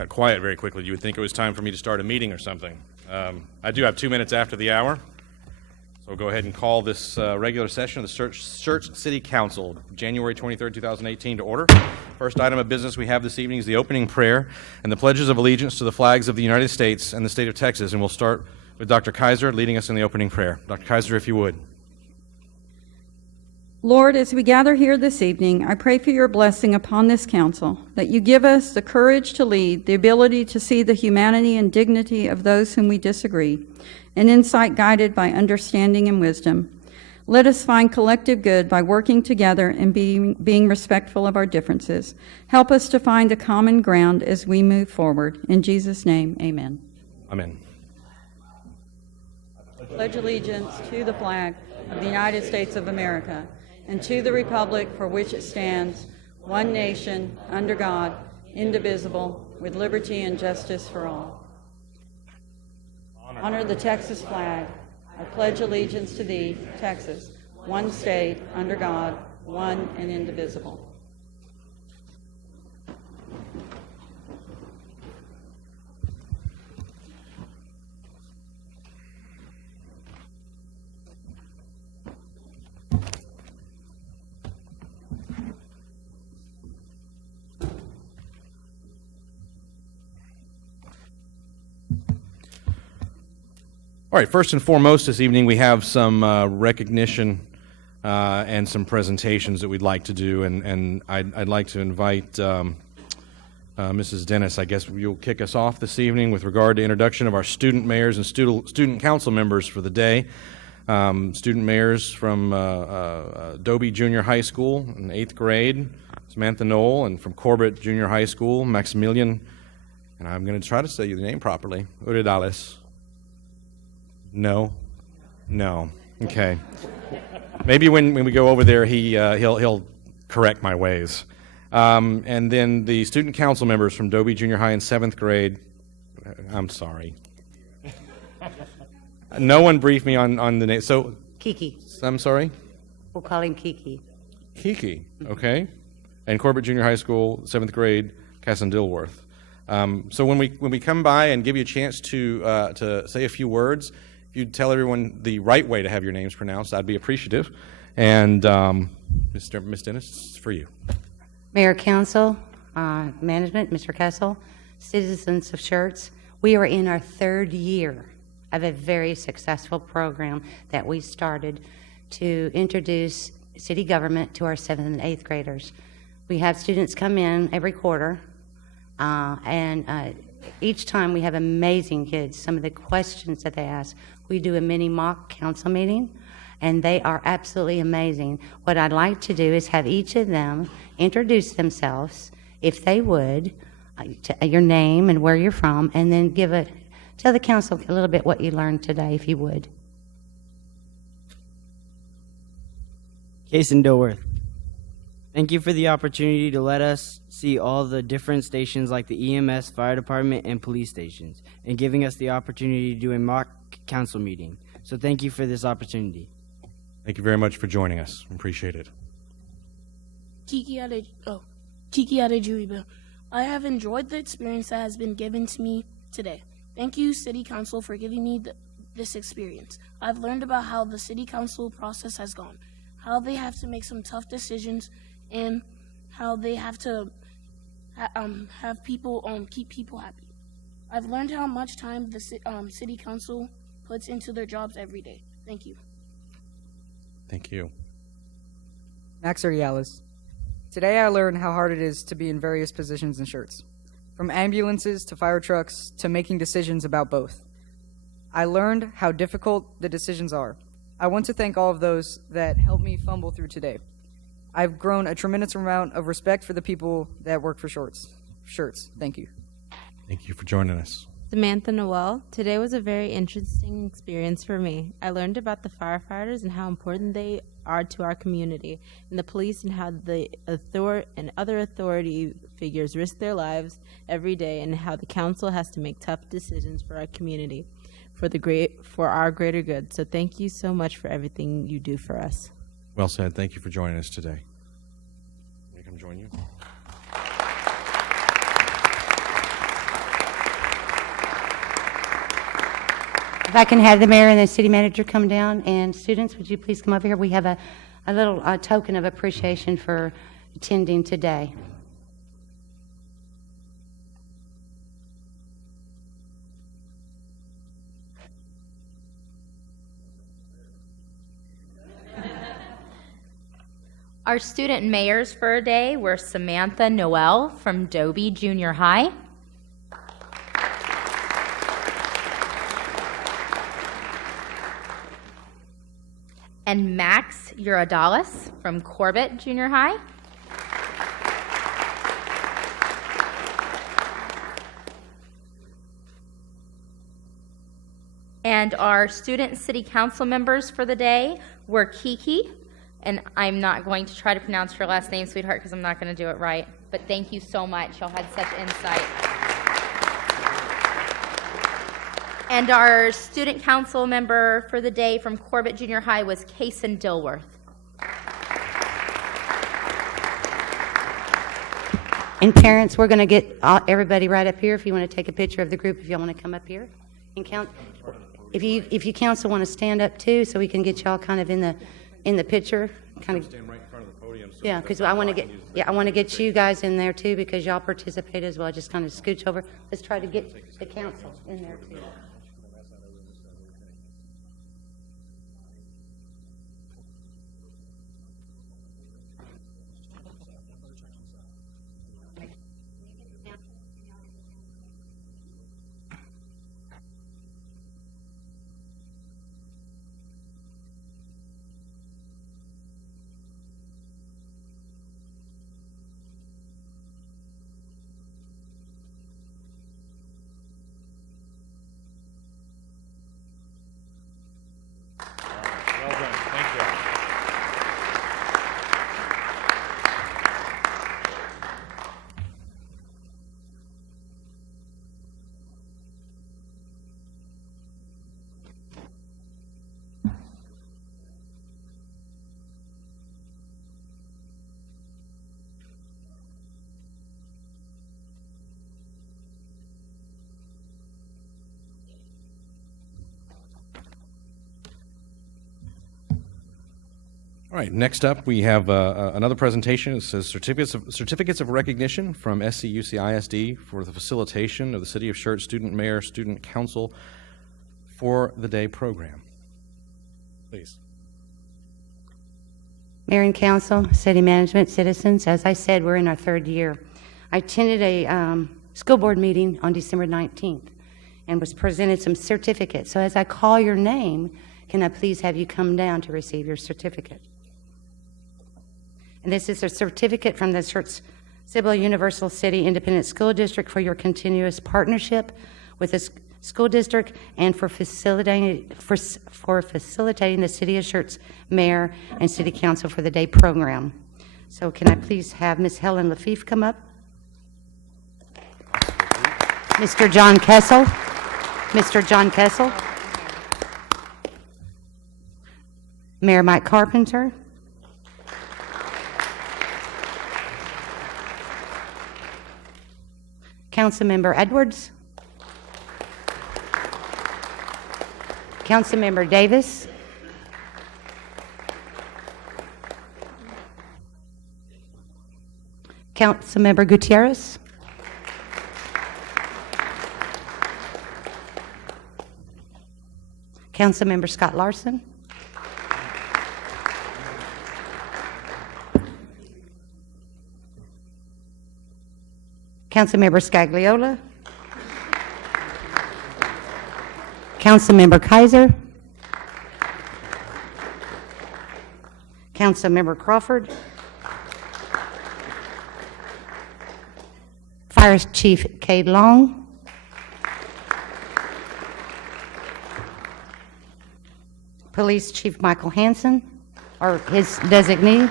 got quiet very quickly. You would think it was time for me to start a meeting or something. I do have 2 minutes after the hour, so we'll go ahead and call this regular session of the Schertz City Council, January 23rd, 2018, to order. First item of business we have this evening is the opening prayer and the pledges of allegiance to the flags of the United States and the state of Texas, and we'll start with Dr. Kaiser leading us in the opening prayer. Dr. Kaiser, if you would. Lord, as we gather here this evening, I pray for your blessing upon this council, that you give us the courage to lead, the ability to see the humanity and dignity of those whom we disagree, and insight guided by understanding and wisdom. Let us find collective good by working together and being respectful of our differences. Help us to find a common ground as we move forward. In Jesus' name, amen. Amen. I pledge allegiance to the flag of the United States of America, and to the republic for which it stands, one nation, under God, indivisible, with liberty and justice for all. Honor the Texas flag. I pledge allegiance to thee, Texas, one state, under God, one and indivisible. All right, first and foremost this evening we have some recognition and some presentations that we'd like to do, and I'd like to invite Mrs. Dennis. I guess you'll kick us off this evening with regard to introduction of our student mayors and student council members for the day. Student mayors from Dobie Junior High School in 8th grade, Samantha Knoll, and from Corbett Junior High School, Maximilian, and I'm going to try to say the name properly, Uridales. No? Okay. Maybe when we go over there, he'll correct my ways. And then the student council members from Dobie Junior High in 7th grade. I'm sorry. No one briefed me on the name. So Kiki. I'm sorry? We'll call him Kiki. Kiki, okay. And Corbett Junior High School, 7th grade, Casson Dilworth. So when we come by and give you a chance to say a few words, if you'd tell everyone the right way to have your names pronounced, I'd be appreciative. And Miss Dennis, it's for you. Mayor, Council, Management, Mr. Kessel, citizens of Schertz, we are in our 3rd year of a very successful program that we started to introduce city government to our 7th and 8th graders. We have students come in every quarter, and each time we have amazing kids. Some of the questions that they ask, we do a mini mock council meeting, and they are absolutely amazing. What I'd like to do is have each of them introduce themselves, if they would, your name and where you're from, and then tell the council a little bit what you learned today, if you would. Casson Dilworth. Thank you for the opportunity to let us see all the different stations like the EMS, fire department, and police stations, and giving us the opportunity to do a mock council meeting. So thank you for this opportunity. Thank you very much for joining us. Appreciate it. Kiki Adejuiba. I have enjoyed the experience that has been given to me today. Thank you, City Council, for giving me this experience. I've learned about how the City Council process has gone, how they have to make some tough decisions, and how they have to have people keep people happy. I've learned how much time the City Council puts into their jobs every day. Thank you. Thank you. Max Arialis. Today I learned how hard it is to be in various positions in Schertz, from ambulances to fire trucks to making decisions about both. I learned how difficult the decisions are. I want to thank all of those that helped me fumble through today. I've grown a tremendous amount of respect for the people that work for Schertz. Thank you. Thank you for joining us. Samantha Noel. Today was a very interesting experience for me. I learned about the firefighters and how important they are to our community, and the police and how the other authority figures risk their lives every day, and how the council has to make tough decisions for our community, for our greater good. So thank you so much for everything you do for us. Well said. Thank you for joining us today. May I come join you? If I can have the mayor and the city manager come down, and students, would you please come over here? We have a little token of appreciation for attending today. Our student mayors for a day were Samantha Noel from Dobie Junior High, and Max Uradalis from Corbett Junior High, and our student city council members for the day were Kiki, and I'm not going to try to pronounce your last name, sweetheart, because I'm not going to do it right, but thank you so much. Y'all had such insight. And our student council member for the day from Corbett Junior High was Kason Dilworth. And parents, we're going to get everybody right up here. If you want to take a picture of the group, if you all want to come up here and count. If you council want to stand up too, so we can get y'all kind of in the picture, kind of. Stand right in front of the podium. So Yeah, because I want to get you guys in there too, because y'all participate as well. Just kind of scooch over. Let's try to get the council in there too. Well done. Thank you. All right, next up, we have another presentation. It says certificates of recognition from SCUC ISD for the facilitation of the City of Schertz Student Mayor Student Council for the Day program. Please. Mayor and council, city management, citizens, as I said, we're in our third year. I attended a school board meeting on December 19th and was presented some certificates. So as I call your name, can I please have you come down to receive your certificate? And this is a certificate from the Schertz Cibolo Universal City Independent School District for your continuous partnership with the school district and for facilitating the City of Schertz Mayor and City Council for the Day program. So can I please have Ms. Helen Lafife come up? Mr. John Kessel. Mr. John Kessel. Mayor Mike Carpenter. Councilmember Edwards. Councilmember Davis. Councilmember Gutierrez. Councilmember Scott Larson. Councilmember Scagliola. Councilmember Kaiser. Councilmember Crawford. Fire Chief Cade Long. Police Chief Michael Hansen, or his designee.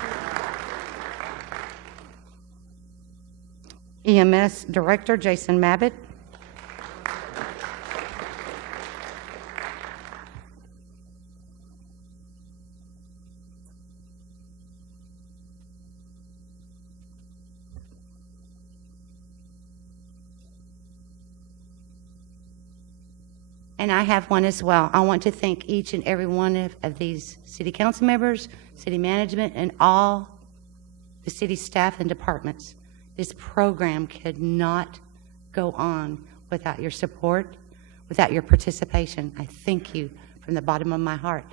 EMS Director Jason Mabbitt. And I have one as well. I want to thank each and every one of these city council members, city management, and all the city staff and departments. This program could not go on without your support, without your participation. I thank you from the bottom of my heart.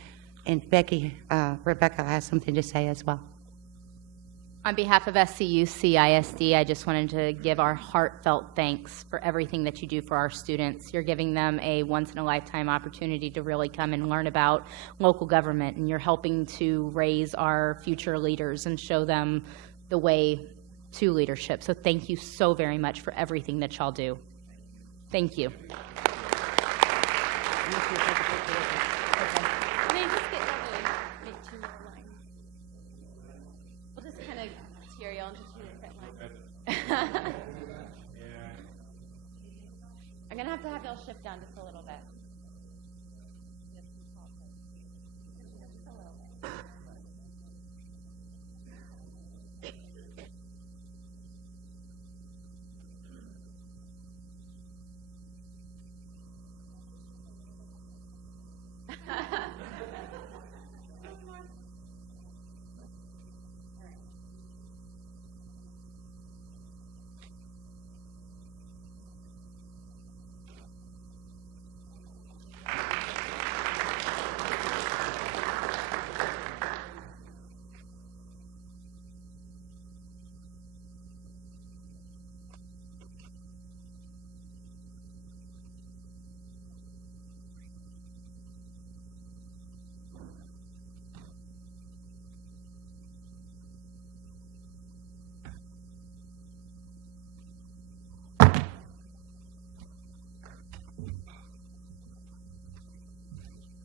And Rebecca has something to say as well. On behalf of SCU CISD, I just wanted to give our heartfelt thanks for everything that you do for our students. You're giving them a once-in-a-lifetime opportunity to really come and learn about local government, and you're helping to raise our future leaders and show them the way to leadership. So thank you so very much for everything that y'all do. Thank you. I'm gonna have to have y'all shift down just a little bit.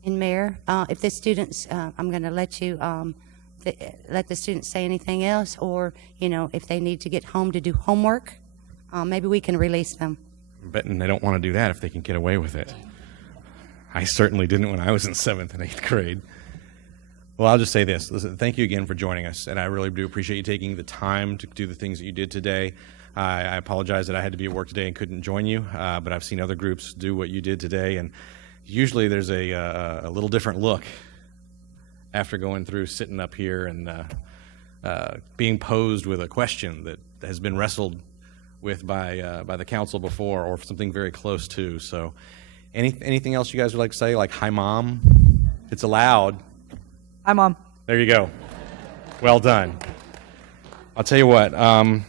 And Mayor, if the students, I'm going to let you let the students say anything else, or if they need to get home to do homework, maybe we can release them. I'm betting they don't want to do that if they can get away with it. I certainly didn't when I was in 7th and 8th grade. Well, I'll just say this. Listen, thank you again for joining us, and I really do appreciate you taking the time to do the things that you did today. I apologize that I had to be at work today and couldn't join you, but I've seen other groups do what you did today, and usually there's a little different look after going through sitting up here and being posed with a question that has been wrestled with by the council before, or something very close to. So anything else you guys would like to say, like hi mom? It's allowed. Hi, Mom. There you go. Well done. I'll tell you what, in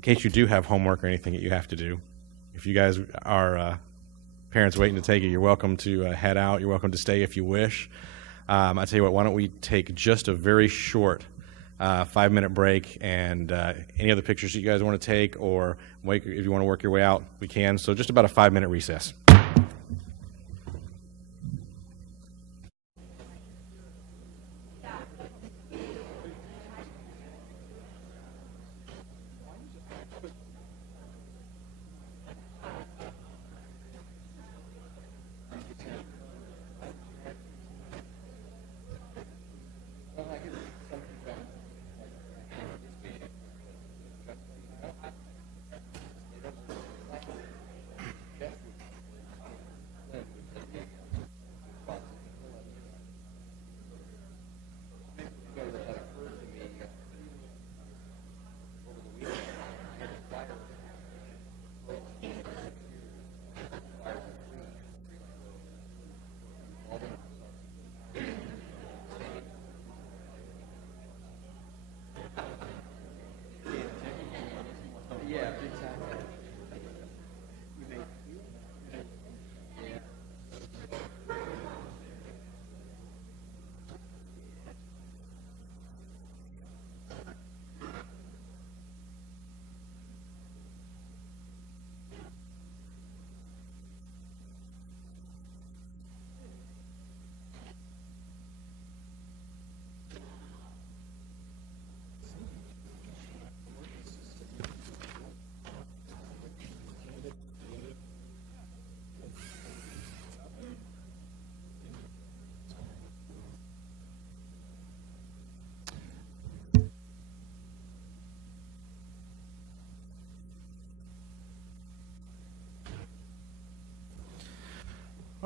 case you do have homework or anything that you have to do, if you guys are parents waiting to take it, you're welcome to head out. You're welcome to stay if you wish. I'll tell you what, why don't we take just a very short 5-minute break, and any other pictures that you guys want to take, or if you want to work your way out, we can. So just about a 5-minute recess.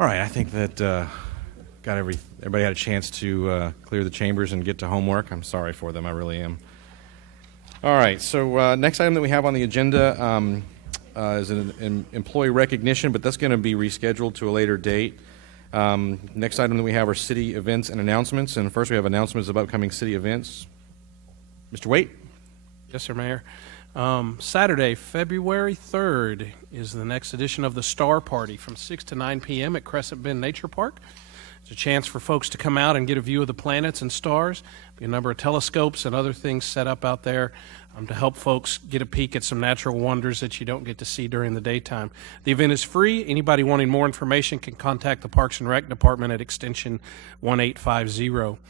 right, I think that everybody had a chance to clear the chambers and get to homework. I'm sorry for them, I really am. All right, so next item that we have on the agenda is an employee recognition, but that's going to be rescheduled to a later date. Next item that we have are city events and announcements, and first we have announcements of upcoming city events. Mr. Waite? Yes, sir, Mayor. Saturday, February 3rd is the next edition of the Star Party from 6 to 9 p.m. at Crescent Bend Nature Park. It's a chance for folks to come out and get a view of the planets and stars. Be a number of telescopes and other things set up out there to help folks get a peek at some natural wonders that you don't get to see during the daytime. The event is free. Anybody wanting more information can contact the Parks and Rec Department at extension 1850.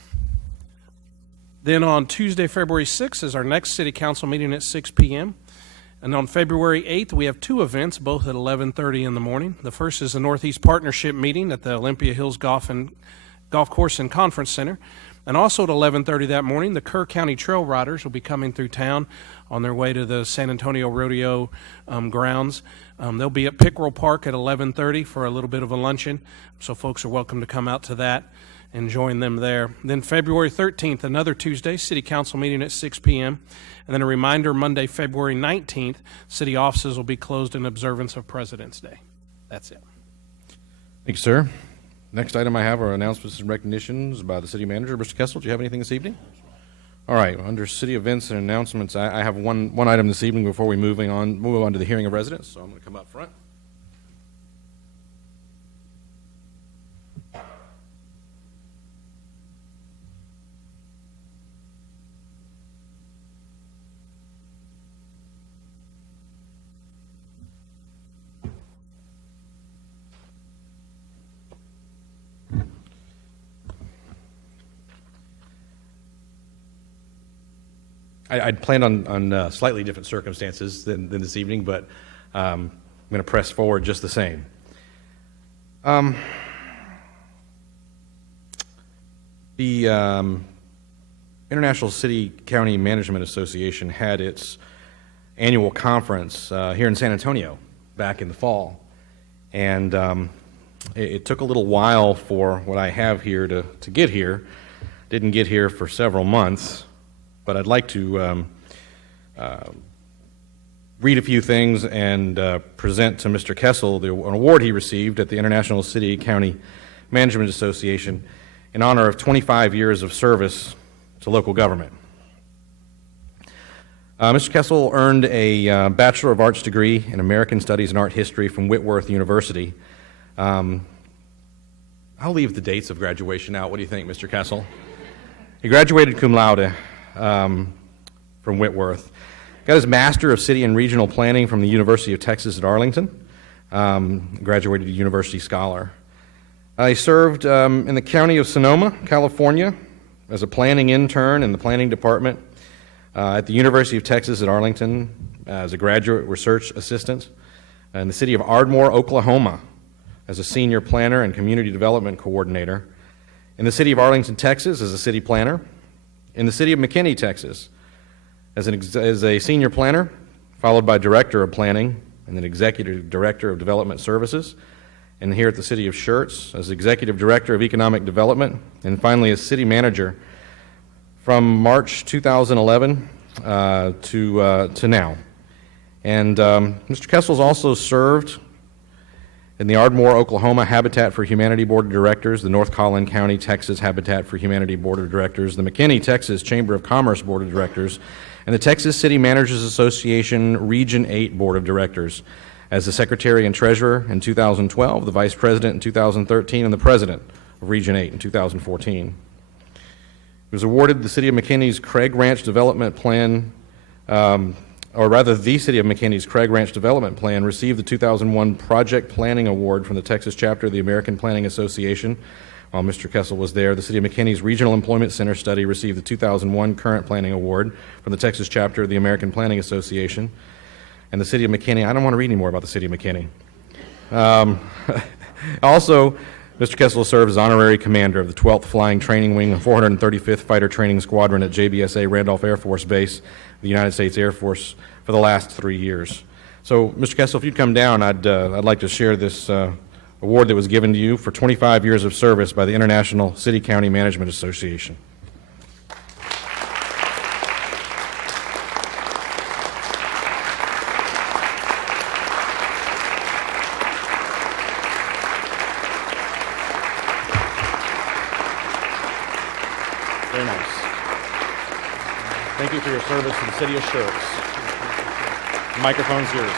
Then on Tuesday, February 6th is our next City Council meeting at 6 p.m. And on February 8th, we have two events, both at 11:30 in the morning. The first is the Northeast Partnership meeting at the Olympia Hills Golf Course and Conference Center. And also at 11:30 that morning, the Kerr County Trail Riders will be coming through town on their way to the San Antonio Rodeo grounds. They'll be at Pickerel Park at 11:30 for a little bit of a luncheon, so folks are welcome to come out to that and join them there. Then February 13th, another Tuesday, City Council meeting at 6 p.m. And then a reminder, Monday, February 19th, city offices will be closed in observance of President's Day. That's it. Thank you, sir. Next item I have are announcements and recognitions by the city manager. Mr. Kessel, do you have anything this evening? All right, under city events and announcements, I have one item this evening before we move on to the hearing of residents, so I'm going to come up front. I'd planned on slightly different circumstances than this evening, but I'm going to press forward just the same. The International City County Management Association had its annual conference here in San Antonio back in the fall, and it took a little while for what I have here to get here. Didn't get here for several months. But I'd like to read a few things and present to Mr. Kessel an award he received at the International City County Management Association in honor of 25 years of service to local government. Mr. Kessel earned a Bachelor of Arts degree in American Studies and Art History from Whitworth University. I'll leave the dates of graduation out. What do you think, Mr. Kessel? He graduated cum laude from Whitworth. Got his Master of City and Regional Planning from the University of Texas at Arlington. Graduated a University Scholar. He served in the county of Sonoma, California, as a planning intern in the planning department. At the University of Texas at Arlington as a graduate research assistant. In the city of Ardmore, Oklahoma, as a senior planner and community development coordinator. In the city of Arlington, Texas, as a city planner. In the city of McKinney, Texas, as a senior planner, followed by director of planning, and then executive director of development services, and here at the city of Schertz, as executive director of economic development, and finally as city manager from March 2011 to now. And Mr. Kessel's also served in the Ardmore, Oklahoma Habitat for Humanity Board of Directors, the North Collin County, Texas Habitat for Humanity Board of Directors, the McKinney, Texas Chamber of Commerce Board of Directors, and the Texas City Managers Association Region 8 Board of Directors as the Secretary and Treasurer in 2012, the Vice President in 2013, and the President of Region 8 in 2014. He was awarded the City of McKinney's Craig Ranch Development Plan, the City of McKinney's Craig Ranch Development Plan received the 2001 Project Planning Award from the Texas chapter of the American Planning Association. While Mr. Kessel was there, the City of McKinney's Regional Employment Center study received the 2001 Current Planning Award from the Texas chapter of the American Planning Association. And the City of McKinney, I don't want to read any more about the City of McKinney. Also, Mr. Kessel served as honorary commander of the 12th Flying Training Wing of 435th Fighter Training Squadron at JBSA Randolph Air Force Base, the United States Air Force, for the last 3 years. So, Mr. Kessel, if you'd come down, I'd like to share this award that was given to you for 25 years of service by the International City County Management Association. Very nice. Thank you for your service to the city of Schertz. The microphone's yours.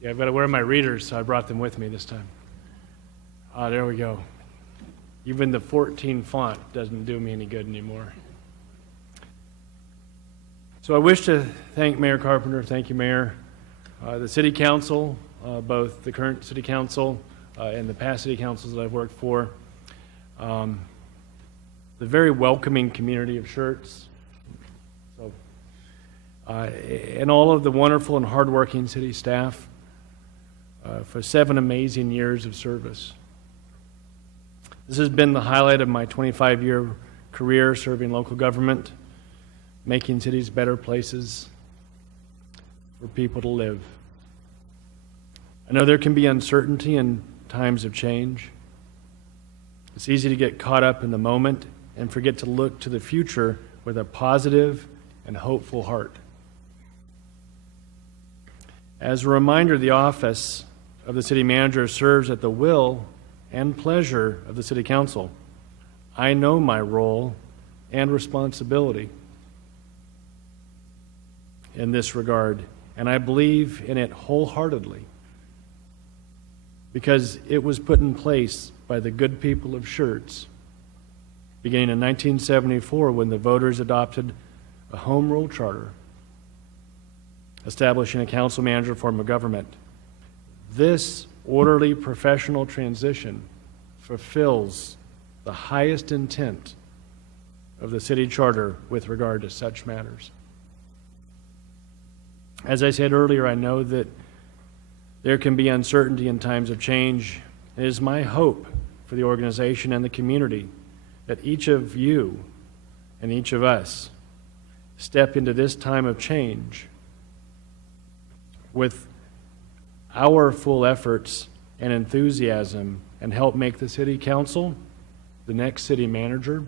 Yeah, I've got to wear my readers, so I brought them with me this time. There we go. Even the 14 font doesn't do me any good anymore. So I wish to thank Mayor Carpenter. Thank you, Mayor. The City Council, both the current City Council and the past City Councils that I've worked for. The very welcoming community of Schertz. So, and all of the wonderful and hardworking city staff. For 7 amazing years of service. This has been the highlight of my 25-year career serving local government, making cities better places for people to live. I know there can be uncertainty in times of change. It's easy to get caught up in the moment and forget to look to the future with a positive and hopeful heart. As a reminder, the office of the city manager serves at the will and pleasure of the city council. I know my role and responsibility in this regard, and I believe in it wholeheartedly because it was put in place by the good people of Schertz beginning in 1974 when the voters adopted a home rule charter establishing a council manager form of government. This orderly professional transition fulfills the highest intent of the city charter with regard to such matters. As I said earlier, I know that there can be uncertainty in times of change. It is my hope for the organization and the community that each of you and each of us step into this time of change with our full efforts and enthusiasm and help make the city council, the next city manager,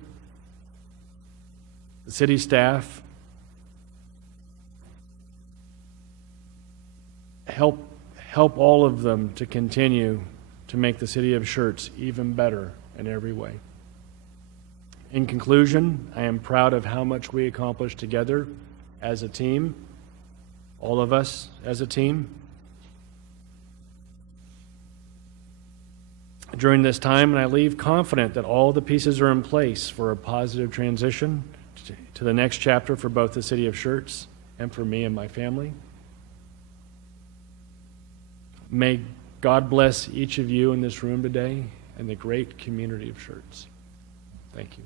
the city staff, help all of them to continue to make the city of Schertz even better in every way. In conclusion, I am proud of how much we accomplished together as a team, all of us as a team. During this time, and I leave confident that all the pieces are in place for a positive transition to the next chapter for both the city of Schertz and for me and my family. May God bless each of you in this room today and the great community of Schertz. Thank you.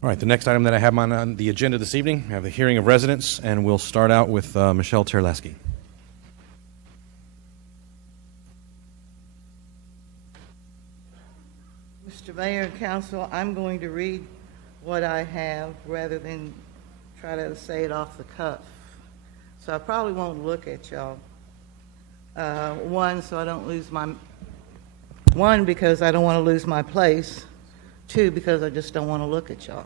All right, the next item that I have on the agenda this evening, I have the hearing of residents, and we'll start out with Michelle Terleski. Mr. Mayor and Council, I'm going to read what I have rather than try to say it off the cuff. So I probably won't look at y'all. One, because I don't want to lose my place. Two, because I just don't want to look at y'all.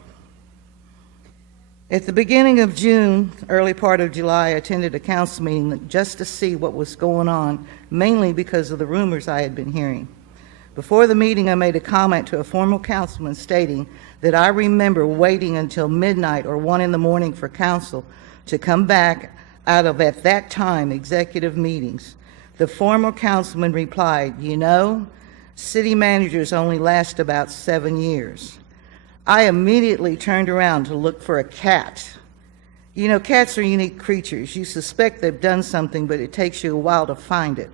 At the beginning of June, early part of July, I attended a council meeting just to see what was going on, mainly because of the rumors I had been hearing. Before the meeting, I made a comment to a former councilman stating that I remember waiting until midnight or 1 in the morning for council to come back out of, at that time, executive meetings. The former councilman replied, "You know, city managers only last about 7 years." I immediately turned around to look for a cat. You know, cats are unique creatures. You suspect they've done something, but it takes you a while to find it.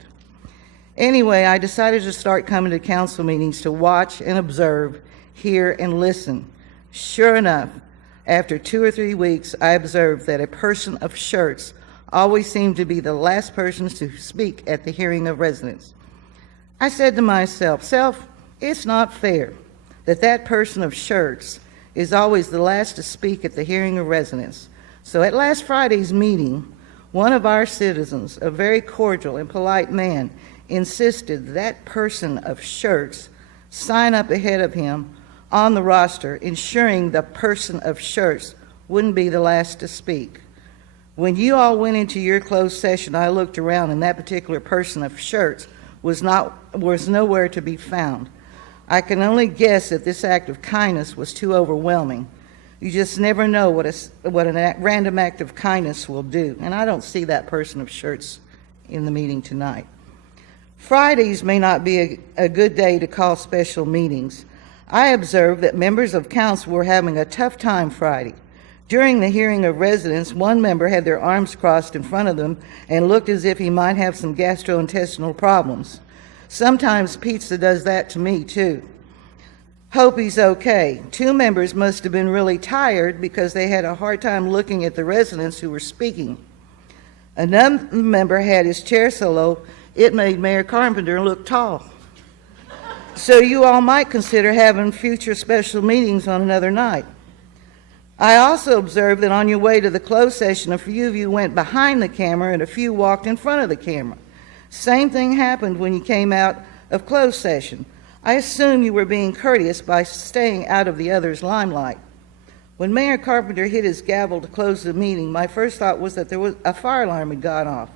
Anyway, I decided to start coming to council meetings to watch and observe, hear and listen. Sure enough, after 2 or 3 weeks, I observed that a person of Schertz always seemed to be the last person to speak at the hearing of residents. I said to myself, it's not fair that that person of Schertz is always the last to speak at the hearing of residents. So at last Friday's meeting, one of our citizens, a very cordial and polite man, insisted that person of Schertz sign up ahead of him on the roster, ensuring the person of Schertz wouldn't be the last to speak. When you all went into your closed session, I looked around and that particular person of Schertz was nowhere to be found. I can only guess that this act of kindness was too overwhelming. You just never know what a random act of kindness will do, and I don't see that person of Schertz in the meeting tonight. Fridays may not be a good day to call special meetings. I observed that members of council were having a tough time Friday. During the hearing of residents, one member had their arms crossed in front of them and looked as if he might have some gastrointestinal problems. Sometimes pizza does that to me, too. Hope he's okay. 2 members must have been really tired because they had a hard time looking at the residents who were speaking. Another member had his chair so low, it made Mayor Carpenter look tall. So you all might consider having future special meetings on another night. I also observed that on your way to the closed session, a few of you went behind the camera and a few walked in front of the camera. Same thing happened when you came out of closed session. I assume you were being courteous by staying out of the other's limelight. When Mayor Carpenter hit his gavel to close the meeting, my first thought was that there was a fire alarm had gone off.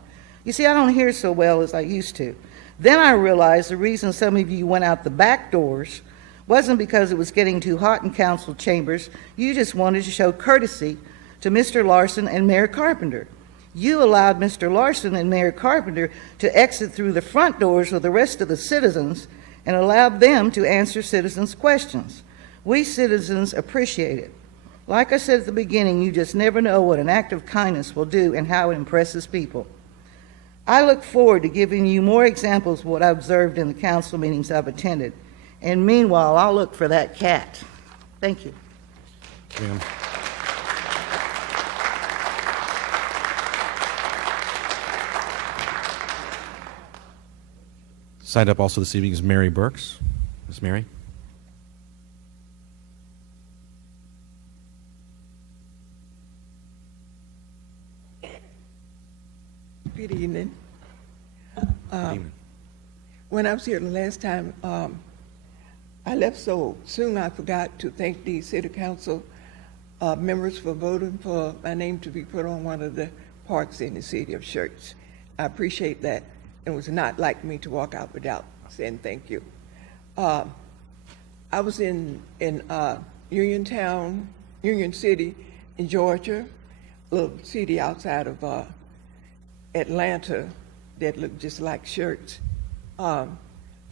You see, I don't hear so well as I used to. Then I realized the reason some of you went out the back doors wasn't because it was getting too hot in council chambers. You just wanted to show courtesy to Mr. Larson and Mayor Carpenter. You allowed Mr. Larson and Mayor Carpenter to exit through the front doors with the rest of the citizens and allowed them to answer citizens' questions. We citizens appreciate it. Like I said at the beginning, you just never know what an act of kindness will do and how it impresses people. I look forward to giving you more examples of what I observed in the council meetings I've attended. And meanwhile, I'll look for that cat. Thank you. Ma'am. Signed up also this evening is Mary Burks. Ms. Mary. Good evening. Good evening. When I was here the last time, I left so soon I forgot to thank the city council members for voting for my name to be put on one of the parks in the city of Schertz. I appreciate that. It was not like me to walk out without saying thank you. I was in Union City in Georgia, a little city outside of Atlanta that looked just like Schertz. I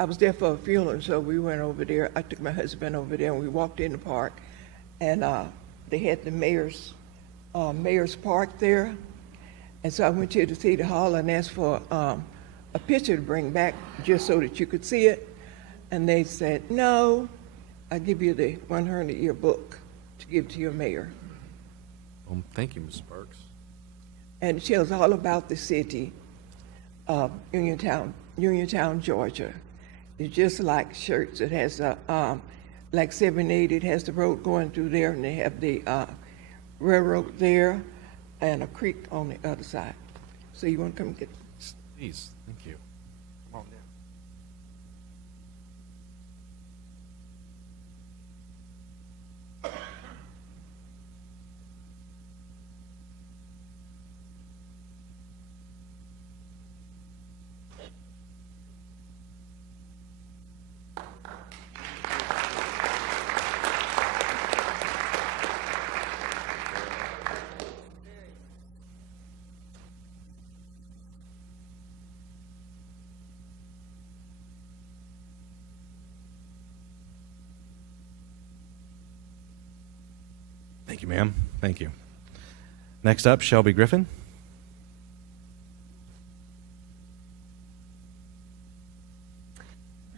was there for a funeral, so we went over there. I took my husband over there, and we walked in the park, and they had the mayor's park there. And so I went to the city hall and asked for a picture to bring back just so that you could see it. And they said, no, I'll give you the 100-year book to give to your mayor. Thank you, Ms. Burks. And it tells all about the city of Uniontown, Georgia. It's just like Schertz. It has like 780. It has the road going through there, and they have the railroad there, and a creek on the other side. So you want to come get? Please, thank you. Come on down. Thank you, ma'am. Thank you. Next up, Shelby Griffin.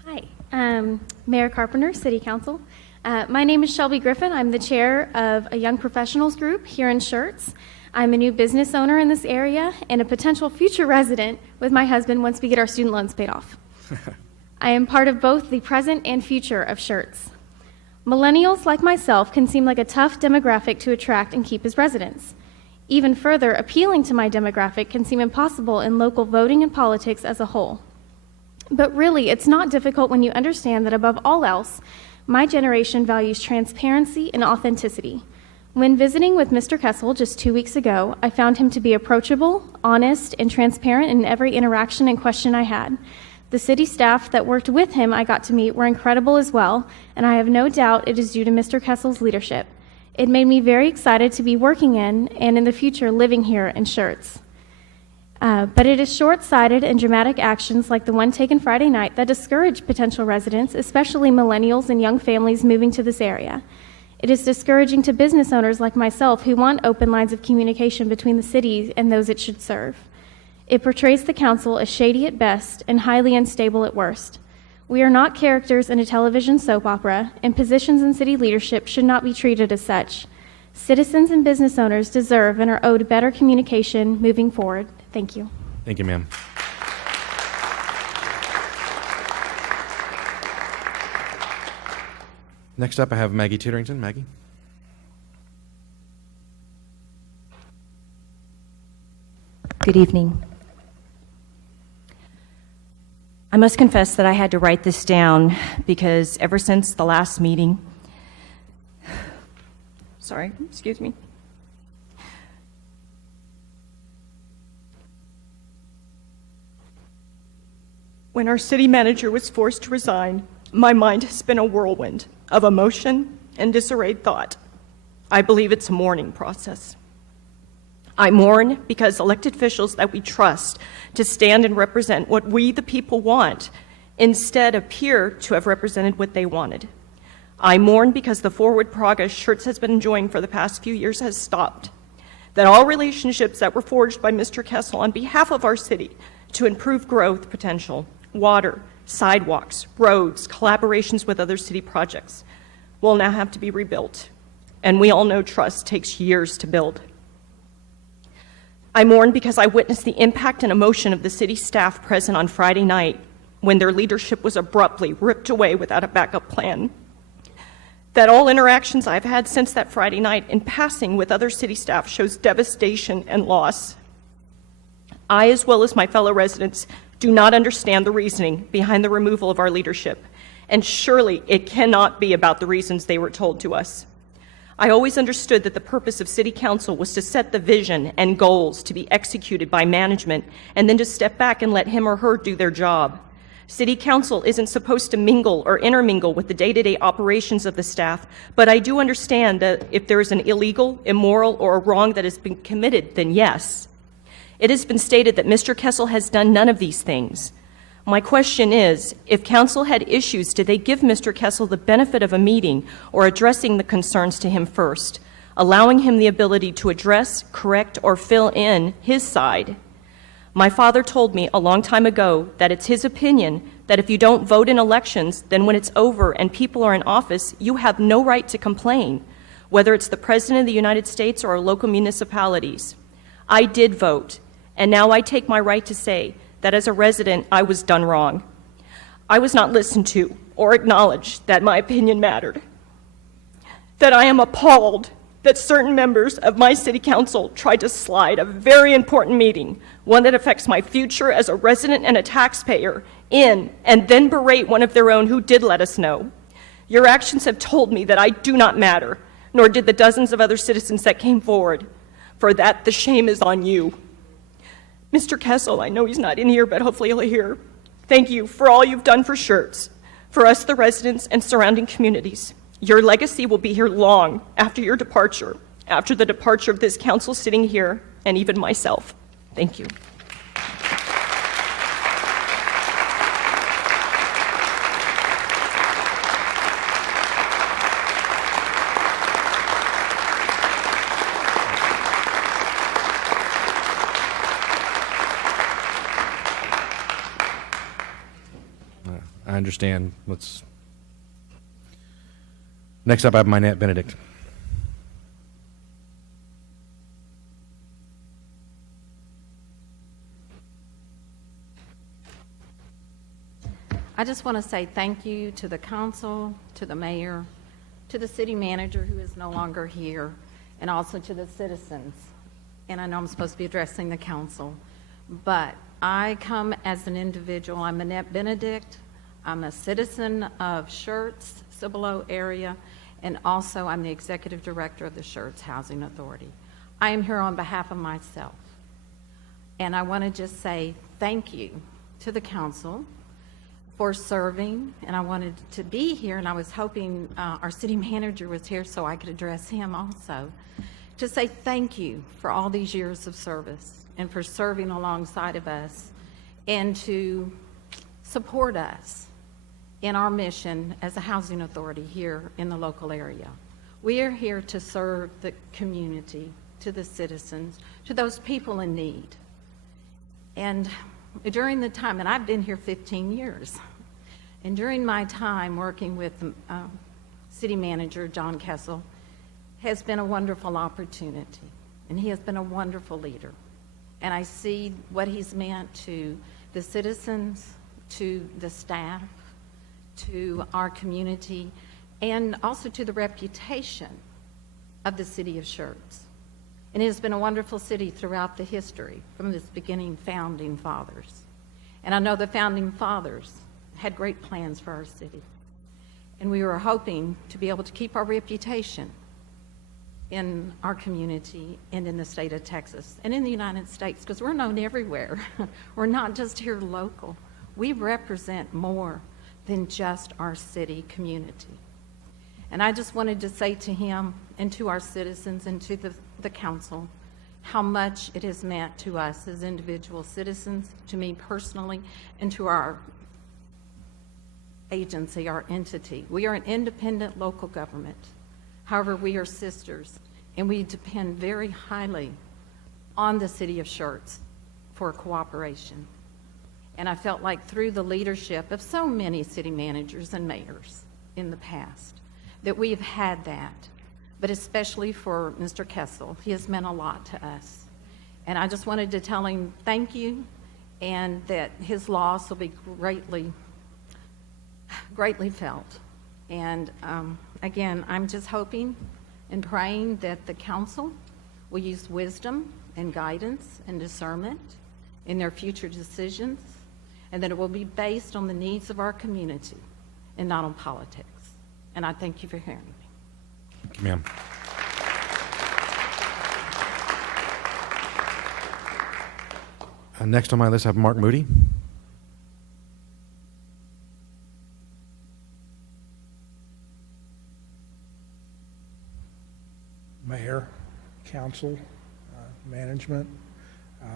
Hi, Mayor Carpenter, City Council. My name is Shelby Griffin. I'm the chair of a young professionals group here in Schertz. I'm a new business owner in this area and a potential future resident with my husband once we get our student loans paid off. I am part of both the present and future of Schertz. Millennials like myself can seem like a tough demographic to attract and keep as residents. Even further, appealing to my demographic can seem impossible in local voting and politics as a whole. But really, it's not difficult when you understand that above all else, my generation values transparency and authenticity. When visiting with Mr. Kessel just 2 weeks ago, I found him to be approachable, honest, and transparent in every interaction and question I had. The city staff that worked with him I got to meet were incredible as well, and I have no doubt it is due to Mr. Kessel's leadership. It made me very excited to be working in and in the future living here in Schertz. But it is short-sighted and dramatic actions like the one taken Friday night that discourage potential residents, especially millennials and young families moving to this area. It is discouraging to business owners like myself who want open lines of communication between the city and those it should serve. It portrays the council as shady at best and highly unstable at worst. We are not characters in a television soap opera, and positions in city leadership should not be treated as such. Citizens and business owners deserve and are owed better communication moving forward. Thank you. Thank you, ma'am. Next up, I have Maggie Titterington. Maggie. Good evening. I must confess that I had to write this down because ever since the last meeting, excuse me. When our city manager was forced to resign, my mind has been a whirlwind of emotion and disarrayed thought. I believe it's a mourning process. I mourn because elected officials that we trust to stand and represent what we, the people, want, instead appear to have represented what they wanted. I mourn because the forward progress Schertz has been enjoying for the past few years has stopped. That all relationships that were forged by Mr. Kessel on behalf of our city to improve growth potential, water, sidewalks, roads, collaborations with other city projects, will now have to be rebuilt. And we all know trust takes years to build. I mourn because I witnessed the impact and emotion of the city staff present on Friday night when their leadership was abruptly ripped away without a backup plan. That all interactions I've had since that Friday night in passing with other city staff shows devastation and loss. I, as well as my fellow residents, do not understand the reasoning behind the removal of our leadership, and surely it cannot be about the reasons they were told to us. I always understood that the purpose of City Council was to set the vision and goals to be executed by management and then to step back and let him or her do their job. City Council isn't supposed to mingle or intermingle with the day-to-day operations of the staff, but I do understand that if there is an illegal, immoral, or a wrong that has been committed, then yes. It has been stated that Mr. Kessel has done none of these things. My question is, if council had issues, did they give Mr. Kessel the benefit of a meeting or addressing the concerns to him first, allowing him the ability to address, correct, or fill in his side? My father told me a long time ago that it's his opinion that if you don't vote in elections, then when it's over and people are in office, you have no right to complain, whether it's the President of the United States or local municipalities. I did vote, and now I take my right to say that as a resident, I was done wrong. I was not listened to or acknowledged that my opinion mattered. That I am appalled that certain members of my city council tried to slide a very important meeting, one that affects my future as a resident and a taxpayer, in and then berate one of their own who did let us know. Your actions have told me that I do not matter, nor did the dozens of other citizens that came forward. For that, the shame is on you. Mr. Kessel, I know he's not in here, but hopefully he'll hear. Thank you for all you've done for Schertz, for us, the residents and surrounding communities. Your legacy will be here long after your departure, after the departure of this council sitting here, and even myself. Thank you. I understand. Next up, I have Minette Benedict. I just want to say thank you to the council, to the mayor, to the city manager who is no longer here, and also to the citizens. And I know I'm supposed to be addressing the council, but I come as an individual. I'm Minette Benedict. I'm a citizen of Schertz, Cibolo area, and also I'm the executive director of the Schertz Housing Authority. I am here on behalf of myself, and I want to just say thank you to the council for serving, and I wanted to be here, and I was hoping our city manager was here so I could address him also, to say thank you for all these years of service and for serving alongside of us and to support us in our mission as a housing authority here in the local area. We are here to serve the community, to the citizens, to those people in need. And during the time, and I've been here 15 years, and during my time working with city manager John Kessel has been a wonderful opportunity, and he has been a wonderful leader. And I see what he's meant to the citizens, to the staff, to our community, and also to the reputation of the city of Schertz. And it has been a wonderful city throughout the history, from this beginning founding fathers. And I know the founding fathers had great plans for our city. And we were hoping to be able to keep our reputation in our community and in the state of Texas and in the United States, because we're known everywhere. We're not just here local. We represent more than just our city community. And I just wanted to say to him and to our citizens and to the council how much it has meant to us as individual citizens, to me personally, and to our agency, our entity. We are an independent local government. However, we are sisters, and we depend very highly on the city of Schertz for cooperation. And I felt like through the leadership of so many city managers and mayors in the past that we have had that, but especially for Mr. Kessel. He has meant a lot to us. And I just wanted to tell him thank you, and that his loss will be greatly felt. And again, I'm just hoping and praying that the council will use wisdom and guidance and discernment in their future decisions, and that it will be based on the needs of our community and not on politics. And I thank you for hearing me. Thank you, ma'am. Next on my list, I have Mark Moody. Mayor, council, management.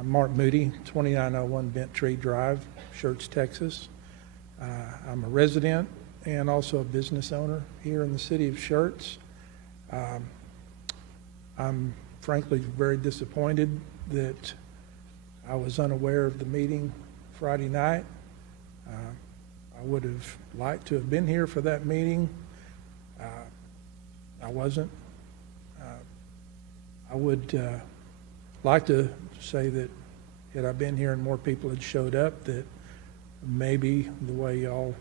Mark Moody, 2901 Bent Tree Drive, Schertz, Texas. I'm a resident and also a business owner here in the city of Schertz. I'm frankly very disappointed that I was unaware of the meeting Friday night. I would have liked to have been here for that meeting. I wasn't. I would like to say that had I been here and more people had showed up, that maybe the way y'all,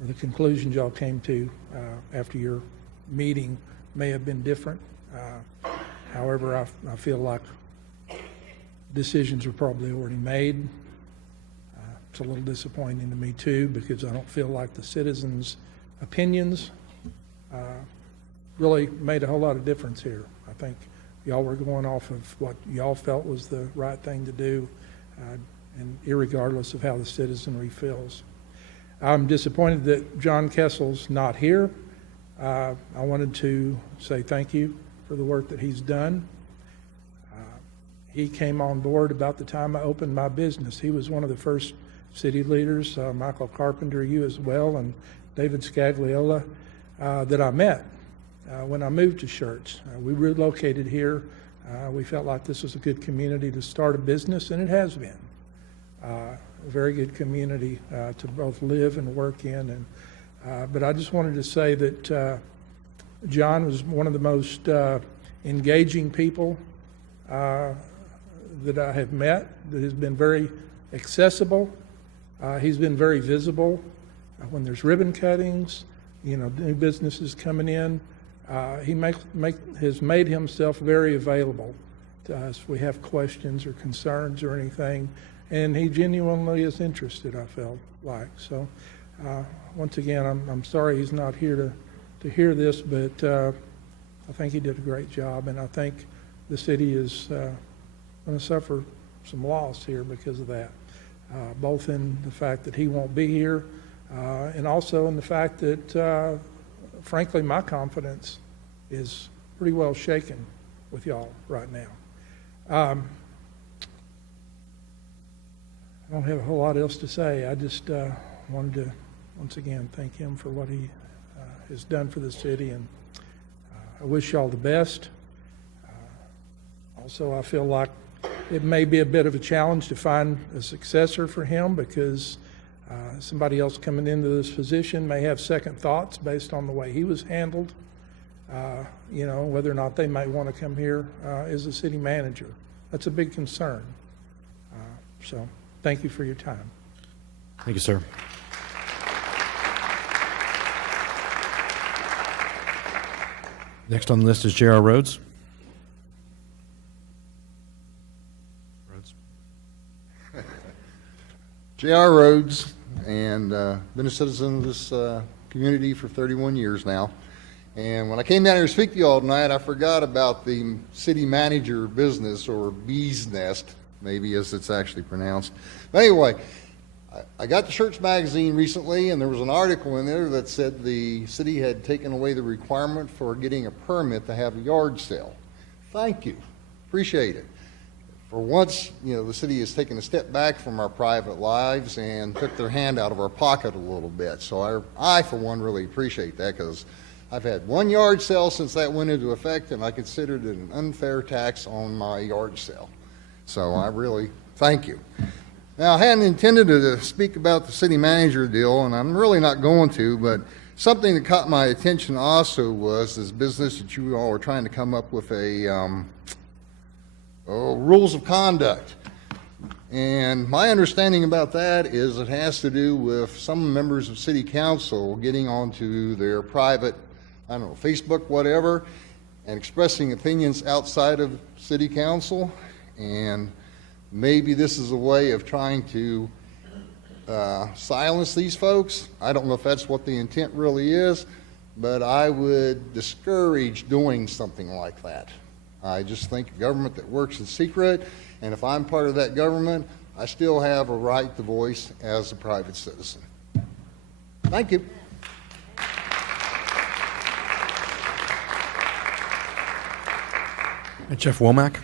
or the conclusions y'all came to after your meeting may have been different. However, I feel like decisions were probably already made. It's a little disappointing to me too, because I don't feel like the citizens' opinions really made a whole lot of difference here. I think y'all were going off of what y'all felt was the right thing to do, and irregardless of how the citizenry feels. I'm disappointed that John Kessel's not here. I wanted to say thank you for the work that he's done. He came on board about the time I opened my business. He was one of the first city leaders, Michael Carpenter, you as well, and David Scagliola, that I met when I moved to Schertz. We relocated here. We felt like this was a good community to start a business, and it has been. A very good community to both live and work in. But I just wanted to say that John was one of the most engaging people that I have met, that has been very accessible. He's been very visible when there's ribbon cuttings, new businesses coming in. He has made himself very available to us if we have questions or concerns or anything, and he genuinely is interested, I felt like. So once again, I'm sorry he's not here to hear this, but I think he did a great job, and I think the city is going to suffer some loss here because of that, both in the fact that he won't be here and also in the fact that, frankly, my confidence is pretty well shaken with y'all right now. I don't have a whole lot else to say. I just wanted to, once again, thank him for what he has done for the city, and I wish y'all the best. Also, I feel like it may be a bit of a challenge to find a successor for him, because somebody else coming into this position may have second thoughts based on the way he was handled, whether or not they might want to come here as a city manager. That's a big concern. So thank you for your time. Thank you, sir. Next on the list is J.R. Rhodes. J.R. Rhodes, and been a citizen of this community for 31 years now. And when I came down here to speak to you all tonight, I forgot about the city manager business, or bee's nest, maybe as it's actually pronounced. But anyway, I got the Schertz magazine recently, and there was an article in there that said the city had taken away the requirement for getting a permit to have a yard sale. Thank you. Appreciate it. For once, the city has taken a step back from our private lives and took their hand out of our pocket a little bit. So I for one, really appreciate that, because I've had one yard sale since that went into effect, and I considered it an unfair tax on my yard sale. So I really thank you. Now, I hadn't intended to speak about the city manager deal, and I'm really not going to, but something that caught my attention also was this business that you all were trying to come up with a rules of conduct. And my understanding about that is it has to do with some members of city council getting onto their private, Facebook, whatever, and expressing opinions outside of city council. And maybe this is a way of trying to silence these folks. I don't know if that's what the intent really is, but I would discourage doing something like that. I just think a government that works in secret, and if I'm part of that government, I still have a right to voice as a private citizen. Thank you. Jeff Womack.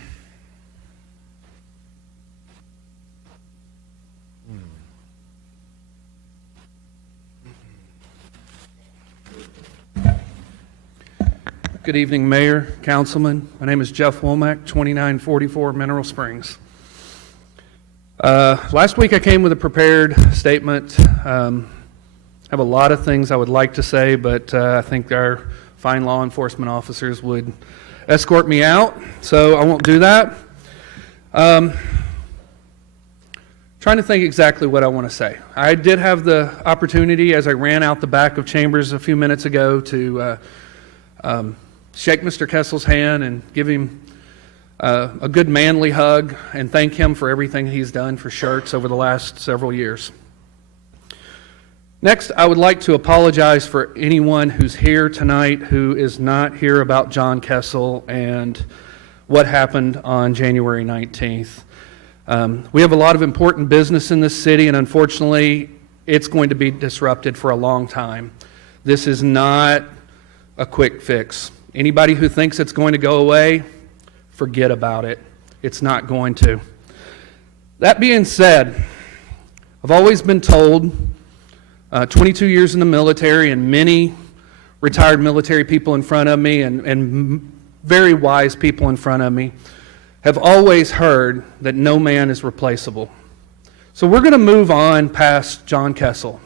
Good evening, Mayor, Councilman. My name is Jeff Womack, 2944 Mineral Springs. Last week I came with a prepared statement. I have a lot of things I would like to say, but I think our fine law enforcement officers would escort me out, so I won't do that. Trying trying to think exactly what I want to say. I did have the opportunity, as I ran out the back of chambers a few minutes ago, to shake Mr. Kessel's hand and give him a good manly hug and thank him for everything he's done for Schertz over the last several years. Next, I would like to apologize for anyone who's here tonight who is not here about John Kessel and what happened on January 19th. We have a lot of important business in this city, and unfortunately, it's going to be disrupted for a long time. This is not a quick fix. Anybody who thinks it's going to go away, forget about it. It's not going to. That being said, I've always been told, 22 years in the military and many retired military people in front of me and very wise people in front of me, have always heard that no man is replaceable. So we're going to move on past John Kessel.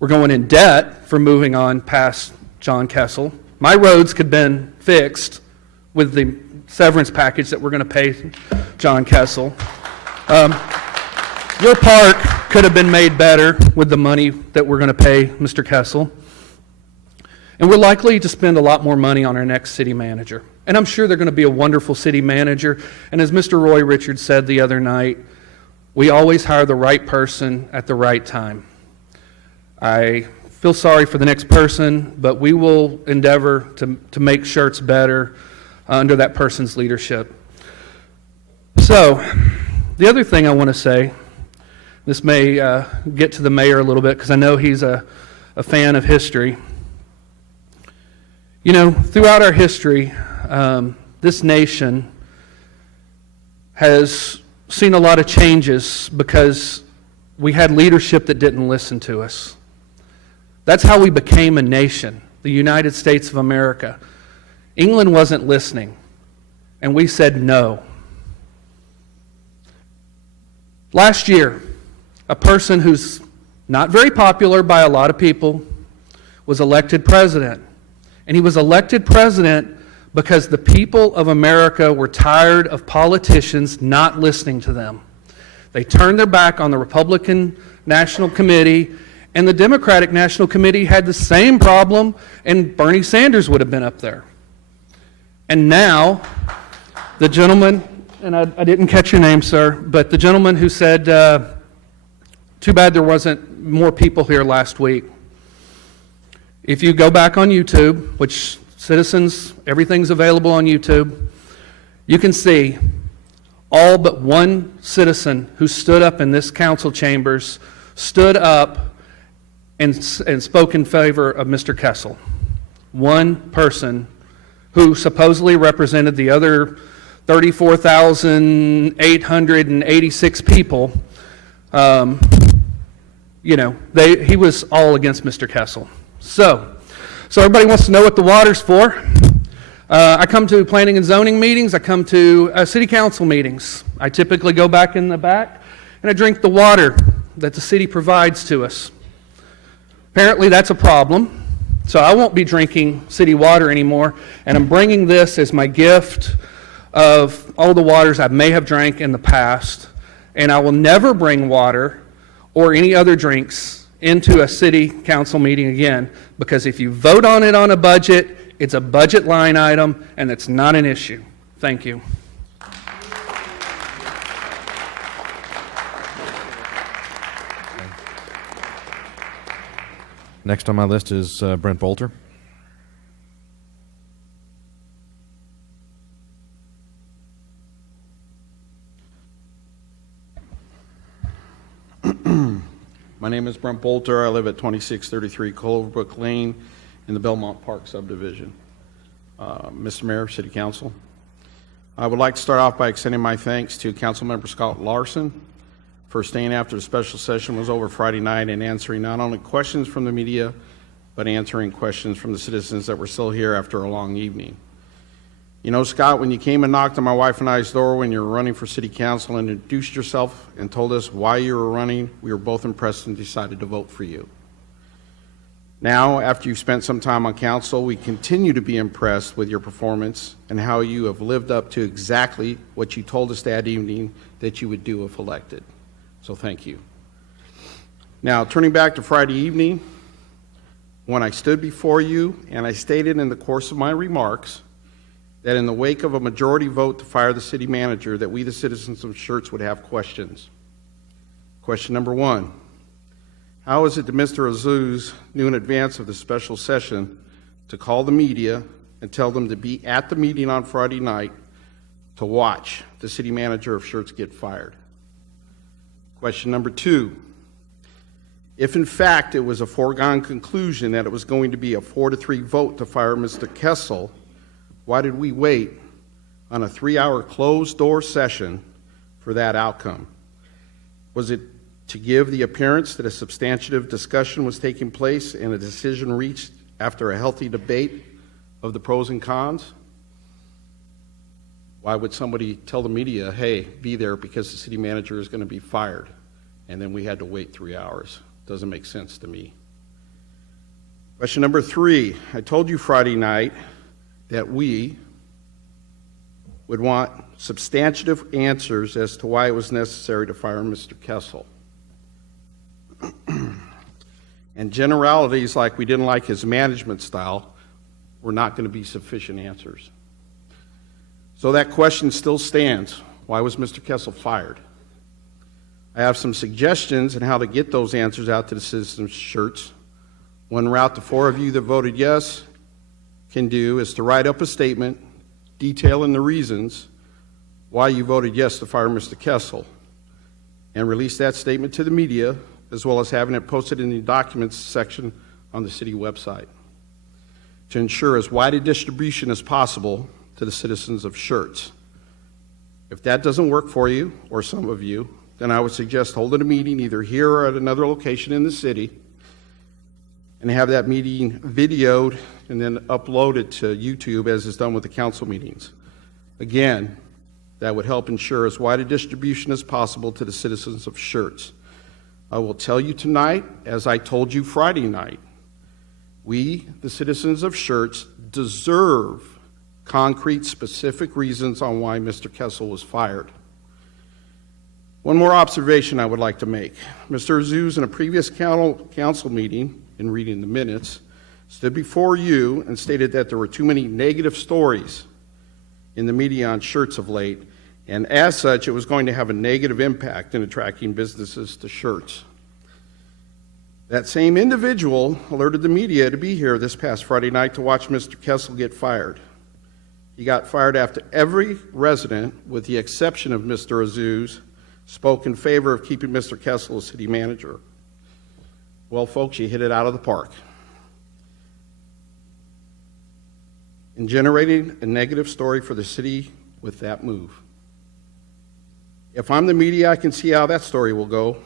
We're going in debt for moving on past John Kessel. My roads could have been fixed with the severance package that we're going to pay John Kessel. Your park could have been made better with the money that we're going to pay Mr. Kessel. And we're likely to spend a lot more money on our next city manager. And I'm sure they're going to be a wonderful city manager. And as Mr. Roy Richards said the other night, we always hire the right person at the right time. I feel sorry for the next person, but we will endeavor to make Schertz better under that person's leadership. So, the other thing I want to say, this may get to the mayor a little bit because I know he's a fan of history. You know, throughout our history, this nation has seen a lot of changes because we had leadership that didn't listen to us. That's how we became a nation, the United States of America. England wasn't listening, and we said no. Last year, a person who's not very popular by a lot of people was elected president. And he was elected president because the people of America were tired of politicians not listening to them. They turned their back on the Republican National Committee, and the Democratic National Committee had the same problem, and Bernie Sanders would have been up there. And now, the gentleman, and I didn't catch your name, sir, but the gentleman who said, too bad there wasn't more people here last week. If you go back on YouTube, which citizens, everything's available on YouTube, you can see all but one citizen who stood up in this council chambers stood up and spoke in favor of Mr. Kessel. One person who supposedly represented the other 34,886 people. He was all against Mr. Kessel. So everybody wants to know what the water's for. I come to planning and zoning meetings. I come to city council meetings. I typically go back in the back and I drink the water that the city provides to us. Apparently that's a problem, so I won't be drinking city water anymore, and I'm bringing this as my gift of all the waters I may have drank in the past, and I will never bring water or any other drinks into a city council meeting again, because if you vote on it on a budget, it's a budget line item, and it's not an issue. Thank you. Next on my list is Brent Bolter. My name is Brent Bolter. I live at 2633 Culverbrook Lane in the Belmont Park subdivision. Mr. Mayor, City Council, I would like to start off by extending my thanks to Councilmember Scott Larson for staying after the special session was over Friday night and answering not only questions from the media, but answering questions from the citizens that were still here after a long evening. You know, Scott, when you came and knocked on my wife and I's door when you were running for city council and introduced yourself and told us why you were running, we were both impressed and decided to vote for you. Now, after you've spent some time on council, we continue to be impressed with your performance and how you have lived up to exactly what you told us that evening that you would do if elected. So thank you. Now, turning back to Friday evening, when I stood before you and I stated in the course of my remarks that in the wake of a majority vote to fire the city manager, that we, the citizens of Schertz, would have questions. Question number one, how is it that Mr. Azuz knew in advance of the special session to call the media and tell them to be at the meeting on Friday night to watch the city manager of Schertz get fired? Question number two, if in fact it was a foregone conclusion that it was going to be a 4-3 vote to fire Mr. Kessel, why did we wait on a 3-hour closed-door session for that outcome? Was it to give the appearance that a substantive discussion was taking place and a decision reached after a healthy debate of the pros and cons? Why would somebody tell the media, hey, be there because the city manager is going to be fired, and then we had to wait 3 hours? Doesn't make sense to me. Question number three, I told you Friday night that we would want substantive answers as to why it was necessary to fire Mr. Kessel. And generalities like we didn't like his management style were not going to be sufficient answers. So that question still stands. Why was Mr. Kessel fired? I have some suggestions on how to get those answers out to the citizens of Schertz. One route the four of you that voted yes can do is to write up a statement detailing the reasons why you voted yes to fire Mr. Kessel, and release that statement to the media, as well as having it posted in the documents section on the city website, to ensure as wide a distribution as possible to the citizens of Schertz. If that doesn't work for you, or some of you, then I would suggest holding a meeting either here or at another location in the city, and have that meeting videoed and then uploaded to YouTube as is done with the council meetings. Again, that would help ensure as wide a distribution as possible to the citizens of Schertz. I will tell you tonight, as I told you Friday night, we, the citizens of Schertz, deserve concrete, specific reasons on why Mr. Kessel was fired. One more observation I would like to make. Mr. Azuz, in a previous council meeting, in reading the minutes, stood before you and stated that there were too many negative stories in the media on Schertz of late, and as such, it was going to have a negative impact in attracting businesses to Schertz. That same individual alerted the media to be here this past Friday night to watch Mr. Kessel get fired. He got fired after every resident, with the exception of Mr. Azuz, spoke in favor of keeping Mr. Kessel as city manager. Well, folks, you hit it out of the park. In generating a negative story for the city with that move. If I'm the media, I can see how that story will go.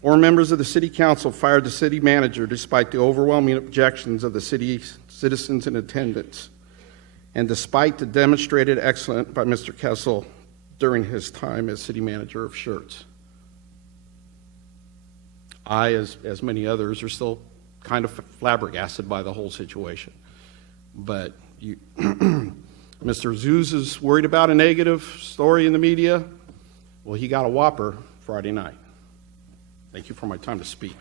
4 members of the city council fired the city manager despite the overwhelming objections of the city citizens in attendance, and despite the demonstrated excellence by Mr. Kessel during his time as city manager of Schertz. I, as many others, are still kind of flabbergasted by the whole situation. But Mr. Azuz is worried about a negative story in the media. Well, he got a whopper Friday night. Thank you for my time to speak.